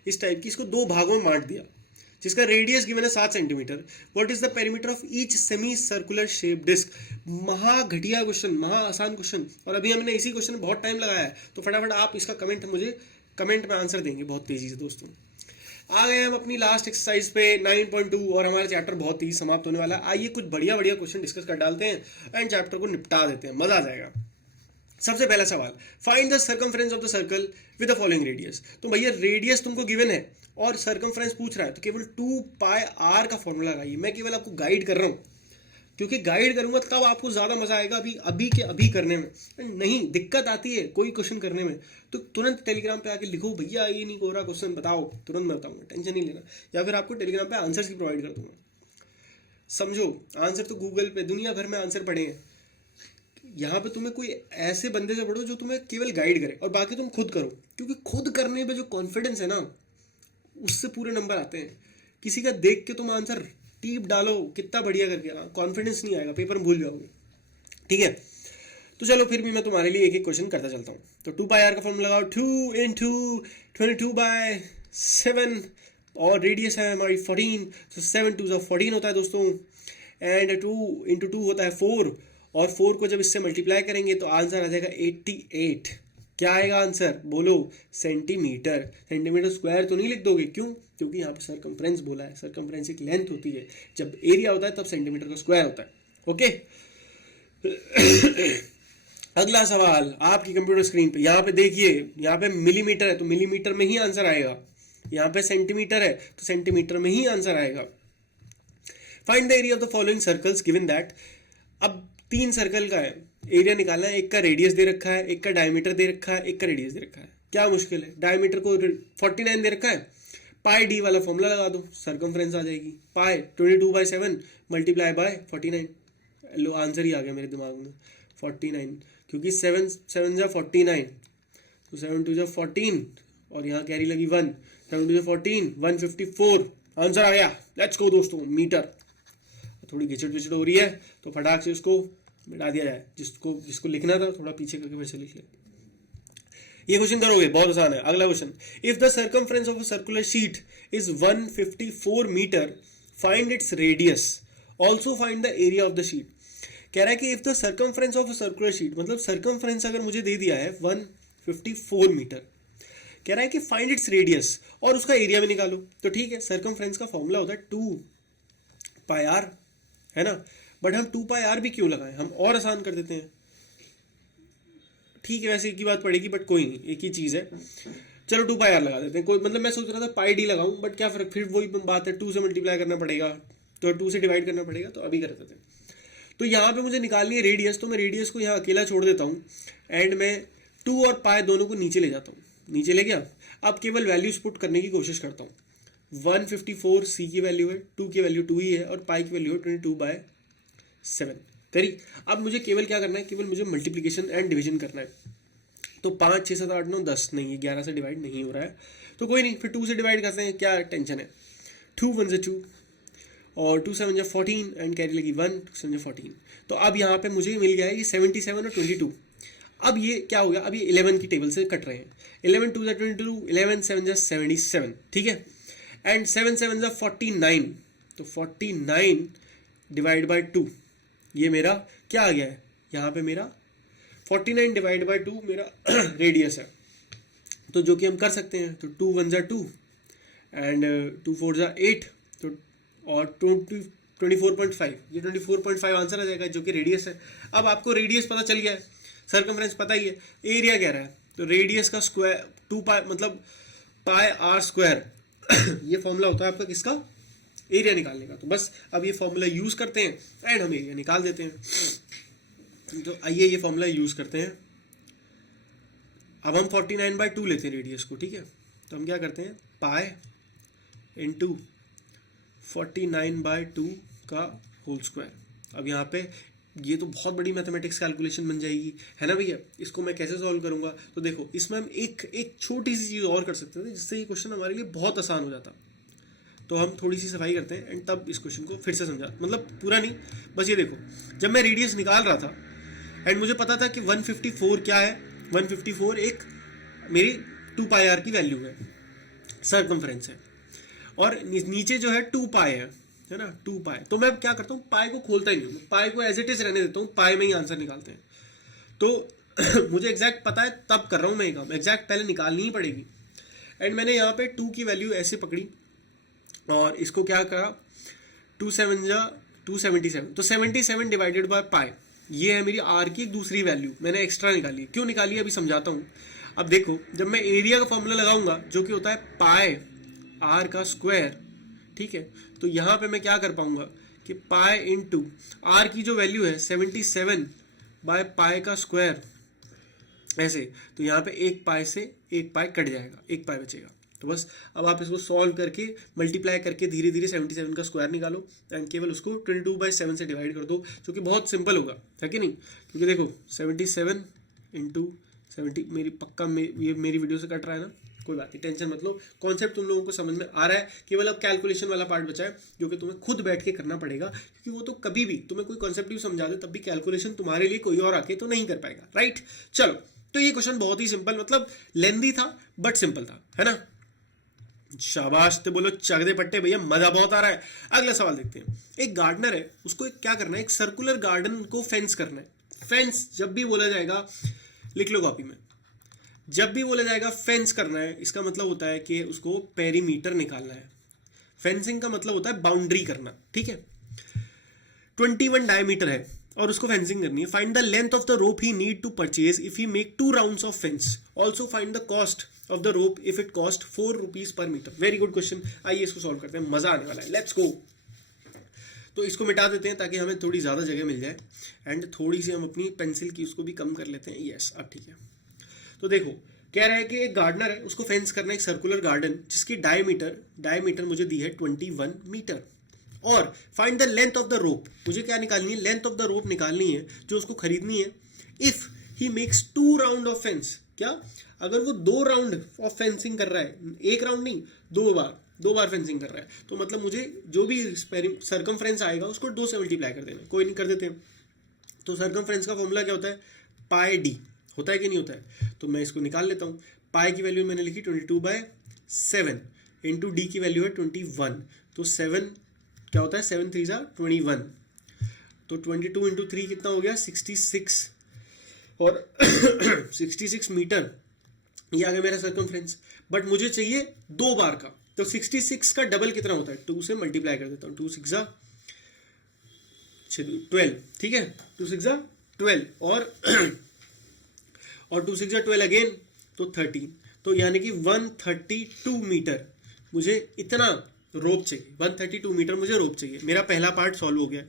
इस टाइप की, इसको 2 भागों में बांट दिया, जिसका रेडियस गिवन है 7 centimetre. What is the perimeter of each semi circular shape disc? महा घटिया क्वेश्चन, महा आसान क्वेश्चन, और अभी हमने इसी क्वेश्चन में बहुत टाइम लगाया है। तो फटाफट आप इसका कमेंट मुझे कमेंट में आंसर देंगे बहुत तेजी से दोस्तों। आ गए हम अपनी लास्ट एक्सरसाइज पे 9.2 और हमारा चैप्टर बहुत ही समाप्त होने वाला है। आइए कुछ बढ़िया बढ़िया क्वेश्चन डिस्कस कर डालते हैं एंड चैप्टर को निपटा देते हैं, मजा आ जाएगा। सबसे पहला सवाल, find the circumference of the circle with the following radius. तो भैया रेडियस तुमको गिवन है और सर्कमफ्रेंस पूछ रहा है, तो केवल 2 पाई आर का फॉर्मूला लगाइए। मैं केवल आपको गाइड कर रहा हूँ, क्योंकि गाइड करूंगा तब आपको ज्यादा मजा आएगा। अभी अभी के अभी करने में नहीं दिक्कत आती है कोई क्वेश्चन करने में, तो तुरंत टेलीग्राम पे आके लिखो भैया ये नहीं हो रहा क्वेश्चन बताओ, तुरंत मैं बताऊंगा, टेंशन नहीं लेना। या फिर आपको टेलीग्राम पे आंसर्स भी प्रोवाइड कर दूंगा। समझो, आंसर तो गूगल पे दुनिया भर में आंसर पड़े हैं। यहाँ पे तुम्हें कोई ऐसे बंदे से पढ़ो जो तुम्हें केवल गाइड करे और बाकी तुम खुद करो, क्योंकि खुद करने पे जो कॉन्फिडेंस है ना उससे पूरे नंबर आते हैं। किसी का देख के तुम आंसर टीप डालो कितना बढ़िया करके, कॉन्फिडेंस नहीं आएगा, पेपर में भूल जाओगे। ठीक है, तो चलो फिर भी मैं तुम्हारे लिए एक एक क्वेश्चन करता चलता हूँ। तो 2 पाई आर का फॉर्मूला लगाओ, 2 इंटू 22/7 और रेडियस है हमारी 14, तो 7 2 14 होता है दोस्तों। एंड 2 इंटू 2 होता है 4, और 4 को जब इससे मल्टीप्लाई करेंगे तो आंसर आ जाएगा 88। क्या आएगा आंसर बोलो? सेंटीमीटर। सेंटीमीटर स्क्वायर तो नहीं लिख दोगे, क्यों? क्योंकि यहाँ पे सर्कमफ्रेंस बोला है, सर्कमफ्रेंस एक लेंथ होती है, जब एरिया होता है तब सेंटीमीटर का स्क्वायर होता है। ओके अगला सवाल आपकी कंप्यूटर स्क्रीन पे, यहाँ पे देखिए, यहाँ पे मिलीमीटर है तो मिलीमीटर में ही आंसर आएगा, यहाँ पे सेंटीमीटर है तो सेंटीमीटर में ही आंसर आएगा। Find the area of the following circles given that. अब 3 सर्कल का है, एरिया निकालना है, एक का रेडियस दे रखा है, एक का डायमीटर दे रखा है, एक का रेडियस दे रखा है। क्या मुश्किल है? डायमीटर को 49 दे रखा है, पाई डी वाला फॉर्मूला लगा दो, सर्कमफ्रेंस आ जाएगी। पाई 22/7 मल्टीप्लाई बाय 49। लो आंसर ही आ गया मेरे दिमाग में 49, क्योंकि 7 7 जा 49, तो 7 2 जा 14 और यहाँ कैरी लगी 1, 7 2 जा 14, 154 आंसर आ गया। लेट्स गो दोस्तों, मीटर। थोड़ी घिचट विचट हो रही है तो फटाक से उसको मिटा दिया जाए, जिसको लिखना था थोड़ा पीछे करके फिर से लिख ले। ये क्वेश्चन करोगे, बहुत आसान है। अगला question, if the circumference of a circular sheet is 154 metre, find its radius, also find the area of the sheet. कह रहा है कि if the circumference of a circular sheet, मतलब सर्कमफ्रेंस अगर मुझे दे दिया है 154 मीटर, कह रहा है कि फाइंड इट्स रेडियस और उसका एरिया भी निकालो। तो ठीक है, सर्कमफ्रेंस का फॉर्मूला होता है 2 पाई आर, है ना, बट हम 2 पाई आर भी क्यों लगाएं, हम और आसान कर देते हैं। ठीक है, वैसे एक ही बात पड़ेगी बट कोई नहीं, एक ही चीज़ है। चलो 2 पाई आर लगा देते हैं। कोई मतलब मैं सोच रहा था पाई डी लगाऊं, बट क्या फर्क, फिर वही बात है, 2 से मल्टीप्लाई करना पड़ेगा, तो 2 से डिवाइड करना पड़ेगा, तो अभी कर देते हैं। तो यहाँ पे मुझे निकालनी है रेडियस, तो मैं रेडियस को यहाँ अकेला छोड़ देता हूँ एंड मैं 2 और पाई दोनों को नीचे ले जाता हूँ। नीचे ले गया, अब केवल वैल्यूज पुट करने की कोशिश करता हूँ। 154 सी की वैल्यू है, 2 की वैल्यू 2 ही है और पाई की वैल्यू है 22/7 करी। अब मुझे केवल क्या करना है, केवल मुझे मल्टीप्लिकेशन एंड डिवीजन करना है। तो 5 6 7 8 9 10 नहीं, ये 11 से डिवाइड नहीं हो रहा है, तो कोई नहीं, फिर 2 से डिवाइड करते हैं, क्या टेंशन है। 2 1 से 2 और 2 7 जा 14 एंड कैरी लगी 1, 2 7 जा 14। तो अब यहाँ पे मुझे मिल गया है ये 77 और 22। अब ये क्या हो गया, अब ये 11 की टेबल से कट रहे हैं। 11 2 जा 22, 11 7 जा 77, ठीक है, एंड 7 7 जा 49, तो 49 डिवाइड बाय 2, ये मेरा क्या आ गया है, यहाँ पे मेरा 49 डिवाइड बाय 2 मेरा रेडियस है। तो जो कि हम कर सकते हैं, तो 2 1 जा 2 एंड 2 4 जा 8, तो और 24.5, ये 24.5 आंसर आ जाएगा, जो कि रेडियस है। अब आपको रेडियस पता चल गया है, सर्कमफ्रेंस पता ही है, एरिया कह रहा है, तो रेडियस का स्क्वायर 2 पाई मतलब पाई आर स्क्वायर ये फॉर्मूला होता है आपका किसका, एरिया निकालने का। तो बस अब ये फॉर्मूला यूज करते हैं एंड हम एरिया निकाल देते हैं। तो आइए ये फॉर्मूला यूज करते हैं। अब हम 49/2 लेते हैं रेडियस को, ठीक है, तो हम क्या करते हैं, पाई इंटू 49/2 का होल स्क्वायर। अब यहाँ पे ये तो बहुत बड़ी मैथमेटिक्स कैलकुलेशन बन जाएगी, है ना भैया। इसको मैं कैसे सॉल्व करूँगा, तो देखो इसमें हम एक छोटी सी चीज़ और कर सकते थे, जिससे ये क्वेश्चन हमारे लिए बहुत आसान हो जाता। तो हम थोड़ी सी सफाई करते हैं एंड तब इस क्वेश्चन को फिर से समझा, मतलब पूरा नहीं, बस ये देखो, जब मैं रेडियस निकाल रहा था एंड मुझे पता था कि 154 क्या है, 154 एक मेरी 2 पाई आर की वैल्यू है, सर्कमफ्रेंस है, और नीचे जो है 2 पाई है ना, 2 पाई। तो मैं क्या करता हूँ, पाई को खोलता ही नहीं हूँ, पाई को एज इट इज रहने देता हूँ, पाई में ही आंसर निकालते हैं। तो मुझे एग्जैक्ट पता है तब कर रहा हूँ मैं ये काम, एग्जैक्ट पहले निकालनी ही पड़ेगी। एंड मैंने यहाँ पे 2 की वैल्यू ऐसे पकड़ी और इसको क्या करा, 2 7 जा 277, तो 77 डिवाइडेड बाय पाई, ये है मेरी आर की एक दूसरी वैल्यू, मैंने एक्स्ट्रा निकाली। क्यों निकाली अभी समझाता हूँ। अब देखो, जब मैं एरिया का फॉर्मूला लगाऊंगा जो कि होता है पाई आर का स्क्वायर, ठीक है, तो यहाँ पे मैं क्या कर पाऊंगा कि पाई इंटू आर की जो वैल्यू है 77 बाय पाई का स्क्वायर, ऐसे, तो यहाँ पे एक पाई से एक पाई कट जाएगा, एक पाई बचेगा। तो बस अब आप इसको सॉल्व करके मल्टीप्लाई करके धीरे धीरे 77 का स्क्वायर निकालो एंड केवल उसको 22/7 से डिवाइड कर दो, जो कि बहुत सिंपल होगा, है कि नहीं। क्योंकि देखो 77 इंटू 70, मेरी पक्का ये मेरी वीडियो से कट रहा है ना, कोई बात नहीं, टेंशन मत लो, कॉन्सेप्ट तुम लोगों को समझ में आ रहा है। केवल अब कैलकुलेशन वाला पार्ट बचा है जो कि तुम्हें खुद बैठ के करना पड़ेगा, क्योंकि वो तो कभी भी तुम्हें कोई कॉन्सेप्ट भी समझा दे तब भी कैलकुलेशन तुम्हारे लिए कोई और आके तो नहीं कर पाएगा, राइट। चलो, तो ये क्वेश्चन बहुत ही सिंपल, मतलब लेंदी था बट सिंपल था, है ना। शाबाश, तो बोलो चक दे पट्टे भैया, मजा बहुत आ रहा है। अगला सवाल देखते हैं। एक गार्डनर है, उसको क्या करना है, एक सर्कुलर गार्डन को फेंस करना है। फेंस जब भी बोला जाएगा, लिख लो कॉपी में, जब भी बोला जाएगा फेंस करना है, इसका मतलब होता है कि उसको पेरीमीटर निकालना है। फेंसिंग का मतलब होता है बाउंड्री करना, ठीक है। 21 डायमीटर है और उसको फेंसिंग करनी है। Find the length of the rope he need to purchase if he make 2 rounds of fence. Also find the cost of the rope if it cost 4 rupees per metre. Very good question, आइए इसको सॉल्व करते हैं, मजा आने वाला है, लेट्स गो। तो इसको मिटा देते हैं ताकि हमें थोड़ी ज़्यादा जगह मिल जाए एंड थोड़ी सी हम अपनी पेंसिल की उसको भी कम कर लेते हैं। यस, अब ठीक है। तो देखो, कह रहा है कि एक गार्डनर है, उसको फेंस करना है एक सर्कुलर गार्डन जिसकी डायमीटर मुझे दी है 21 मीटर। और find the length of the रोप, मुझे क्या निकालनी है, लेंथ ऑफ द रोप निकालनी है जो उसको खरीदनी है। If he makes 2 round of fence, क्या अगर वो 2 राउंड ऑफ फेंसिंग कर रहा है, एक राउंड नहीं, 2 बार फेंसिंग कर रहा है, तो मतलब मुझे जो भी सर्कमफ्रेंस आएगा उसको 2 से मल्टीप्लाई कर देना। कोई नहीं, कर देते हैं। तो सर्कमफ्रेंस का फॉर्मूला क्या होता है, पाई डी, होता है कि नहीं होता है। तो मैं इसको निकाल लेता हूँ। पाई की वैल्यू मैंने लिखी 22/7 इंटू डी की वैल्यू है 21, तो 7 क्या होता है, 7 3 जा 21, तो 22 इंटू 3 कितना हो गया, 66, और 66 मीटर, ये आ गया मेरा सर्कमफ्रेंस। बट मुझे चाहिए 2 बार का, तो 66 का डबल कितना होता है, 2 से मल्टीप्लाई कर देता हूँ। 2 6 जा 12, ठीक है, 2 6 जा 12 और 2 6 जा 12 अगेन, तो 13, तो यानी कि 132 मीटर मुझे इतना रोप चाहिए, 132 मीटर मुझे रोप चाहिए। मेरा पहला पार्ट सॉल्व हो गया।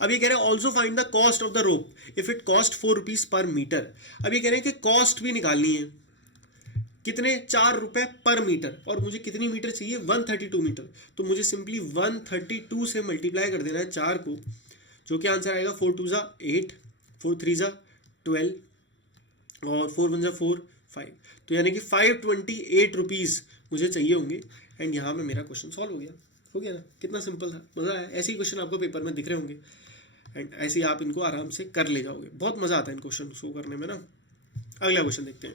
अब ये कह रहे हैं also find the cost of the rope if it cost 4 rupees per metre. अब ये कह रहे हैं कि कॉस्ट भी निकालनी है, कितने, 4 रुपए पर मीटर, और मुझे कितनी मीटर चाहिए, 132 मीटर। तो मुझे सिंपली 132 से मल्टीप्लाई कर देना है 4 को, जो कि आंसर आएगा 4 2 जा 8, 4 3 जा 12 और 4 1 जा 4 5, तो यानी कि 528 रुपीज मुझे चाहिए होंगे। एंड यहाँ में मेरा क्वेश्चन सॉल्व हो गया ना, कितना सिंपल था, मजा आया। ऐसे ही क्वेश्चन आपको पेपर में दिख रहे होंगे एंड ऐसे ही आप इनको आराम से कर ले जाओगे, बहुत मजा आता है इन क्वेश्चन को करने में ना। अगला क्वेश्चन देखते हैं।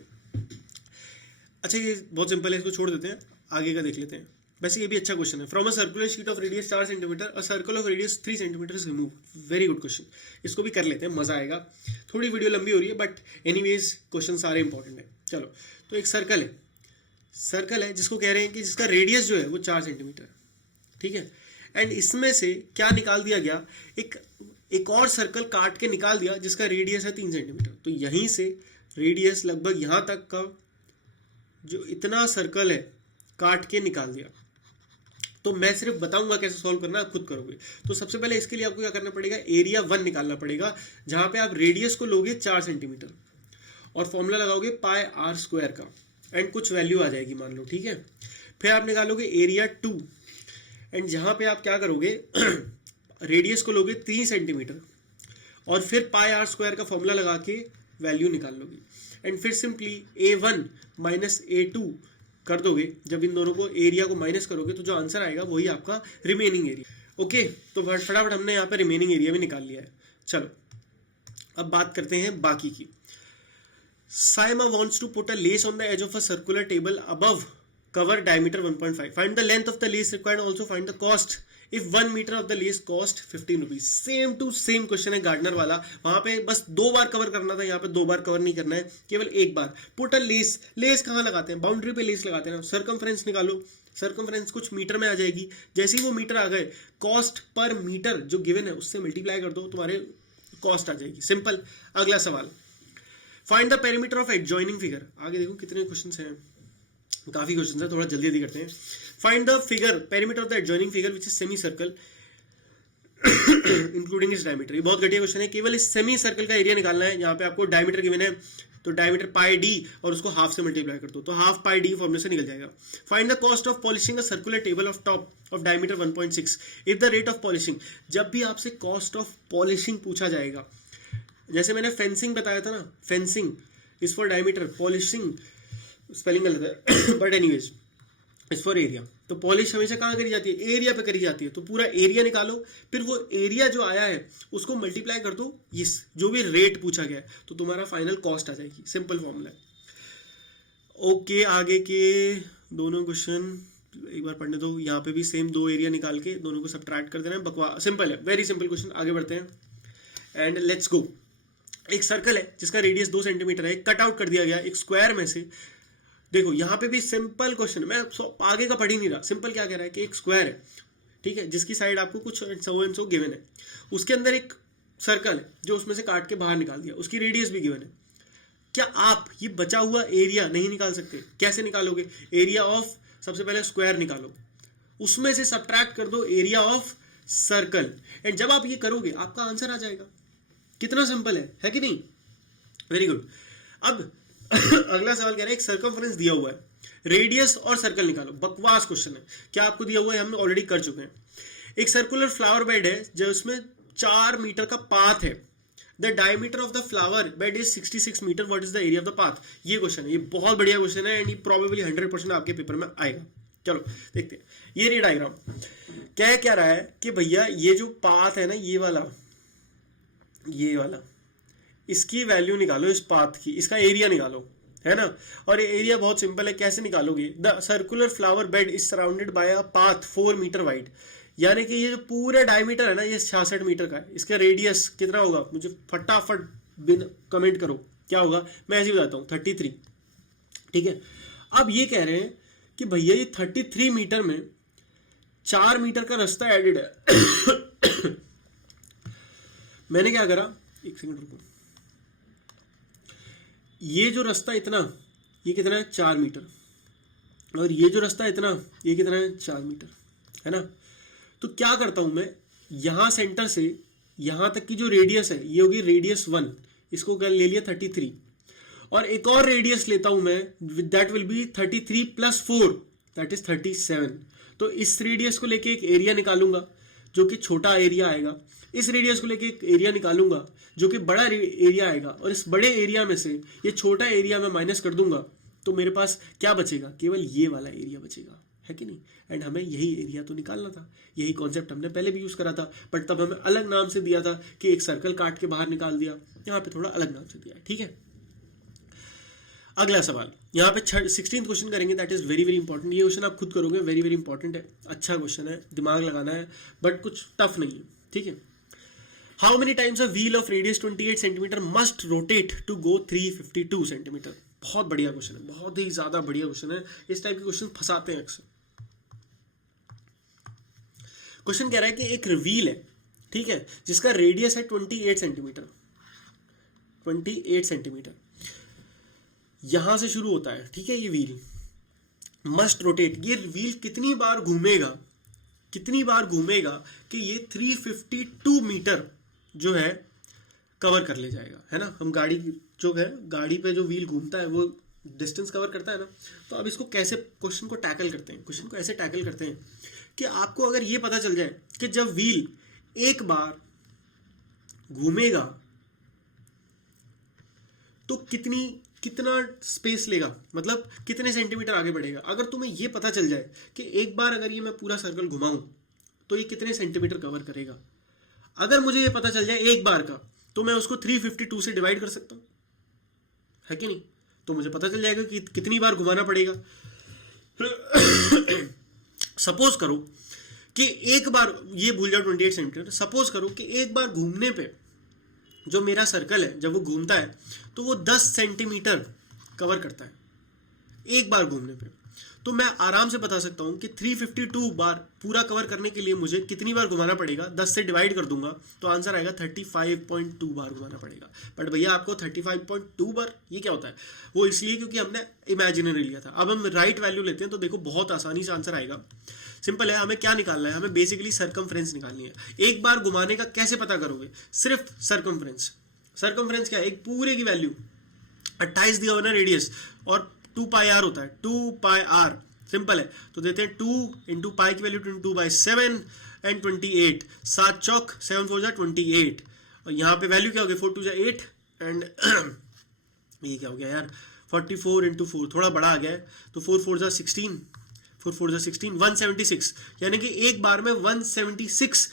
अच्छा, ये बहुत सिंपल है, इसको छोड़ देते हैं, आगे का देख लेते हैं। वैसे ये भी अच्छा क्वेश्चन है। From a circular sheet of radius 4 centimetre a circle of radius 3 centimetre is remove. Very good question, इसको भी कर लेते हैं, मजा आएगा। थोड़ी वीडियो लंबी हो रही है बट एनीवेज क्वेश्चन सारे इंपॉर्टेंट है। चलो, तो एक सर्कल है जिसको कह रहे हैं कि जिसका रेडियस जो है वो 4 सेंटीमीटर, ठीक है। एंड इसमें से क्या निकाल दिया गया, एक और सर्कल काट के निकाल दिया जिसका रेडियस है 3 सेंटीमीटर। तो यहीं से रेडियस लगभग यहां तक का जो इतना सर्कल है काट के निकाल दिया। तो मैं सिर्फ बताऊंगा कैसे सॉल्व करना, आप खुद करोगे। तो सबसे पहले इसके लिए आपको क्या करना पड़ेगा, एरिया 1 निकालना पड़ेगा, जहां पे आप रेडियस को लोगे 4 सेंटीमीटर और फॉर्मूला लगाओगे पाई आर स्क्वायर का एंड कुछ वैल्यू आ जाएगी मान लो, ठीक है। फिर आप निकालोगे एरिया 2 एंड जहां पे आप क्या करोगे रेडियस को लोगे 3 सेंटीमीटर और फिर पाई आर स्क्वायर का फॉर्मूला लगा के वैल्यू निकाल लोगे एंड फिर सिंपली A1 माइनस A2 कर दोगे। जब इन दोनों को एरिया को माइनस करोगे तो जो आंसर आएगा वही आपका रिमेनिंग एरिया। ओके, तो फटाफट हमने यहाँ पे रिमेनिंग एरिया भी निकाल लिया है। चलो अब बात करते हैं बाकी की। Saima wants to put a lace on the edge of a circular table above cover diameter 1.5. Find the length of the lace required. Also find the cost if 1 metre of the lace cost 15 rupees. Same to same question है गार्डनर वाला, वहां पे बस 2 बार कवर करना था, यहाँ पे 2 बार कवर नहीं करना है, केवल 1 बार। पुट अ लेस, लेस कहाँ लगाते हैं, बाउंड्री पे लेस लगाते हैं ना। सर्कमफ्रेंस निकालो, सर्कमफ्रेंस कुछ मीटर में आ जाएगी, जैसे ही वो मीटर आ गए कॉस्ट पर मीटर जो गिवन है उससे मल्टीप्लाई कर दो, तुम्हारे कॉस्ट आ जाएगी। सिंपल। अगला सवाल, find the perimeter of adjoining figure. आगे देखो कितने क्वेश्चन हैं, काफी क्वेश्चन है, थोड़ा जल्दी जल्दी करते हैं। Find the figure perimeter of the adjoining figure which is semi circle including इस डायमीटर। ये बहुत घटिया क्वेश्चन है, केवल इस सेमी सर्कल का एरिया निकालना है। यहाँ पे आपको डायमीटर गिवन है, तो डायमीटर पाई डी और उसको हाफ से मल्टीप्लाई कर दो, तो हाफ पाई डी फॉर्मूले से निकल जाएगा। Find the cost of polishing a circular table of top of diameter 1.6 if the rate of polishing. जब भी आपसे कॉस्ट ऑफ पॉलिशिंग पूछा जाएगा, जैसे मैंने फेंसिंग बताया था ना, fencing is for diameter, polishing spelling गलत है but anyways is for area. तो पॉलिश हमेशा कहाँ करी जाती है, एरिया पे करी जाती है। तो पूरा एरिया निकालो, फिर वो एरिया जो आया है उसको मल्टीप्लाई कर दो इस जो भी रेट पूछा गया है, तो तुम्हारा फाइनल कॉस्ट आ जाएगी। सिंपल फॉर्मूला है। ओके, आगे के दोनों क्वेश्चन एक बार पढ़ने दो। यहाँ पे भी सेम 2 एरिया निकाल के दोनों को सब्ट्रैक्ट कर देना है। बकवास सिंपल है, वेरी सिंपल क्वेश्चन। आगे बढ़ते हैं एंड लेट्स गो। एक सर्कल है जिसका रेडियस 2 सेंटीमीटर है, कट आउट कर दिया गया एक स्क्वायर में से। देखो यहाँ पे भी सिंपल क्वेश्चन, मैं आगे का पढ़ ही नहीं रहा। सिंपल क्या कह रहा है कि एक स्क्वायर है, ठीक है, जिसकी साइड आपको कुछ सो गिवन है, उसके अंदर एक सर्कल है जो उसमें से काट के बाहर निकाल दिया, उसकी रेडियस भी गिवन है। क्या आप ये बचा हुआ एरिया नहीं निकाल सकते? कैसे निकालोगे? एरिया ऑफ, सबसे पहले स्क्वायर निकालो, उसमें से सब्ट्रैक्ट कर दो एरिया ऑफ सर्कल, एंड जब आप ये करोगे आपका आंसर आ जाएगा। कितना सिंपल है कि नहीं? Very good. अब अगला सवाल कह रहा है एक सर्कमफ्रेंस दिया हुआ है, रेडियस और सर्कल निकालो। बकवास क्वेश्चन है। क्या आपको दिया हुआ है? हमने ऑलरेडी कर चुके हैं। एक सर्कुलर फ्लावर बेड है जो उसमें 4 मीटर का पाथ है। The diameter of the flower bed is 66 metre, what is the area of the path. ये क्वेश्चन है, ये बहुत बढ़िया क्वेश्चन है एंड ये प्रोबेबली 100% आपके पेपर में आएगा। चलो देखते हैं। ये रे डायग्राम क्या रहा है कि भैया ये जो पाथ है ना, ये वाला इसकी वैल्यू निकालो, इस पाथ की, इसका एरिया निकालो, है ना। और ये एरिया बहुत सिंपल है, कैसे निकालोगे? The circular flower bed is surrounded by a path 4 metre wide, यानी कि ये जो पूरा डायमीटर है ना, ये 66 मीटर का है। इसका रेडियस कितना होगा? मुझे फटाफट कमेंट करो क्या होगा, मैं ऐसे ही बताता हूँ, 33। ठीक है, अब ये कह रहे हैं कि भैया ये 33 मीटर में 4 मीटर का रास्ता एडेड है। मैंने क्या करा, एक सेकंड रुको, ये जो रास्ता इतना, ये कितना है? 4 मीटर, और ये जो रास्ता इतना, ये कितना है? 4 मीटर, है ना। तो क्या करता हूं मैं, यहां सेंटर से यहां तक की जो रेडियस है ये होगी रेडियस 1, इसको ले लिया 33, और एक और रेडियस लेता हूं मैं, that will be 33 plus 4 that is 37। तो इस रेडियस को लेके एक एरिया निकालूंगा जो कि छोटा एरिया आएगा, इस रेडियस को लेके एक एरिया निकालूंगा जो कि बड़ा एरिया आएगा, और इस बड़े एरिया में से ये छोटा एरिया मैं माइनस कर दूंगा, तो मेरे पास क्या बचेगा? केवल ये वाला एरिया बचेगा, है कि नहीं। एंड हमें यही एरिया तो निकालना था, यही कॉन्सेप्ट हमने पहले भी यूज करा था, बट तब हमें अलग नाम से दिया था कि एक सर्कल काट के बाहर निकाल दिया, यहाँ पे थोड़ा अलग नाम से दिया है, ठीक है। अगला सवाल, यहाँ पे 16th क्वेश्चन करेंगे, that is very very important. ये क्वेश्चन आप खुद करोगे, वेरी वेरी इंपॉर्टेंट है, अच्छा क्वेश्चन है, दिमाग लगाना है, बट कुछ टफ नहीं है, ठीक है। How many times a wheel of radius 28 centimetre must rotate to go 352 centimetre. बहुत बढ़िया क्वेश्चन है, बहुत ही ज्यादा बढ़िया क्वेश्चन है। इस टाइप के क्वेश्चन फंसाते हैं अक्सर। क्वेश्चन कह रहा है कि एक व्हील है, ठीक है, जिसका रेडियस है 28 सेंटीमीटर, 28 सेंटीमीटर यहां से शुरू होता है, ठीक है। ये व्हील मस्ट रोटेट, ये व्हील कितनी बार घूमेगा कि ये 352 मीटर जो है कवर कर ले जाएगा, है ना। हम गाड़ी जो है, गाड़ी पे जो व्हील घूमता है वो डिस्टेंस कवर करता है ना। तो अब इसको कैसे क्वेश्चन को टैकल करते हैं, क्वेश्चन को ऐसे टैकल करते हैं कि आपको अगर ये पता चल जाए कि जब व्हील एक बार घूमेगा तो कितना स्पेस लेगा, मतलब कितने सेंटीमीटर आगे बढ़ेगा। अगर तुम्हें ये पता चल जाए कि एक बार अगर ये मैं पूरा सर्कल घुमाऊं तो ये कितने सेंटीमीटर कवर करेगा, अगर मुझे ये पता चल जाए एक बार का, तो मैं उसको 352 से डिवाइड कर सकता हूं, है कि नहीं। तो मुझे पता चल जाएगा कि कितनी बार घुमाना पड़ेगा। सपोज करो कि एक बार ये भूल जाओ 28 सेंटीमीटर, सपोज करो कि एक बार घूमने पे जो मेरा सर्कल है जब वो घूमता है तो वो 10 सेंटीमीटर कवर करता है एक बार घूमने पे। तो मैं आराम से बता सकता हूं कि 352 बार पूरा कवर करने के लिए मुझे कितनी बार घुमाना पड़ेगा, 10 से डिवाइड कर दूंगा तो आंसर आएगा 35.2 बार घुमाना पड़ेगा। बट भैया आपको 35.2 बार ये क्या होता है, वो इसलिए क्योंकि हमने इमेजिनरी लिया था। अब हम राइट वैल्यू लेते हैं तो देखो बहुत आसानी से आंसर आएगा। सिंपल है, हमें क्या निकालना है, हमें बेसिकली सर्कमफ्रेंस निकालनी है। एक बार घुमाने का कैसे पता करोगे, सिर्फ सर्कमफ्रेंस। सर्कमफ्रेंस क्या है, एक पूरे की वैल्यू 28 दिया हुआ ना रेडियस, और 2 पाई आर होता है, 2 पाई आर सिंपल है। तो देते हैं 2 इंटू पाई की वैल्यू 22/7 एंड 28, 7 चौक 7 4 28, और यहाँ पे वैल्यू क्या हो गई 4 2 8 एंड ये क्या हो गया यार 44 इंटू 4, थोड़ा बड़ा आ गया है तो 4 4 16, 4 4 16 176, यानी कि एक बार में 176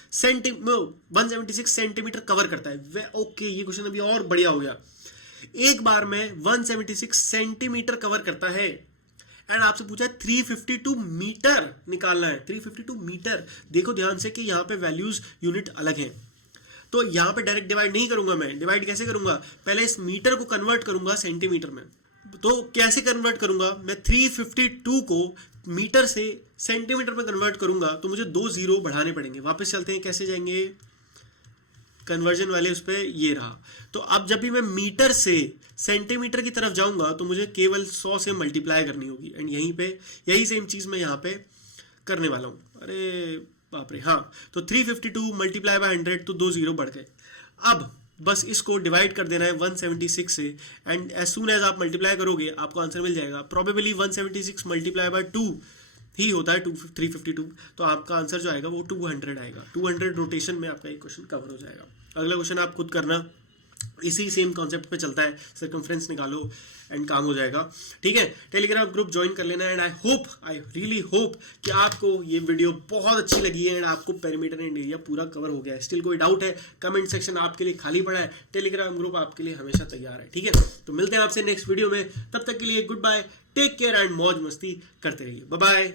सेंटीमीटर कवर करता है। ओके, ये क्वेश्चन अभी और बढ़िया हो गया। एक बार में 176 सेंटीमीटर कवर करता है एंड आपसे पूछा है 352 मीटर निकालना है। 352 मीटर, देखो ध्यान से कि यहाँ पे वैल्यूज यूनिट अलग हैं, तो यहाँ पे डायरेक्ट डिवाइड नहीं करूंगा मैं। डिवाइड कैसे करूंगा, पहले इस मीटर को कन्वर्ट करूंगा सेंटीमीटर में। तो कैसे कन्वर्ट करूंगा मैं, 352 को मीटर से सेंटीमीटर में कन्वर्ट करूंगा तो मुझे 2 जीरो बढ़ाने पड़ेंगे। वापस चलते हैं, कैसे जाएंगे कन्वर्जन वाले उस पर, ये रहा। तो अब जब भी मैं मीटर से सेंटीमीटर की तरफ जाऊंगा तो मुझे केवल 100 से मल्टीप्लाई करनी होगी, एंड यहीं पे यही सेम चीज मैं यहाँ पे करने वाला हूँ। अरे बाप रे, हाँ, तो 352 मल्टीप्लाई बाय 100 तो 2 जीरो बढ़ गए। अब बस इसको डिवाइड कर देना है 176 से, एंड एज सून एज आप मल्टीप्लाई करोगे आपको आंसर मिल जाएगा। प्रोबेबली 176 मल्टीप्लाई बाय 2 ही होता है 352, तो आपका आंसर जो आएगा वो 200 आएगा। 200 रोटेशन में आपका एक क्वेश्चन कवर हो जाएगा। अगला क्वेश्चन आप खुद करना, इसी सेम कॉन्सेप्ट पे चलता है, सर्कमफ्रेंस निकालो एंड काम हो जाएगा। ठीक है, टेलीग्राम ग्रुप ज्वाइन कर लेना, एंड आई रियली होप कि आपको ये वीडियो बहुत अच्छी लगी है एंड आपको पेरीमीटर एंड एरिया पूरा कवर हो गया है। स्टिल कोई डाउट है, कमेंट सेक्शन आपके लिए खाली पड़ा है, टेलीग्राम ग्रुप आपके लिए हमेशा तैयार है। ठीक है, तो मिलते हैं आपसे नेक्स्ट वीडियो में, तब तक के लिए good bye, take care and मौज मस्ती करते रहिए, बाय बाय।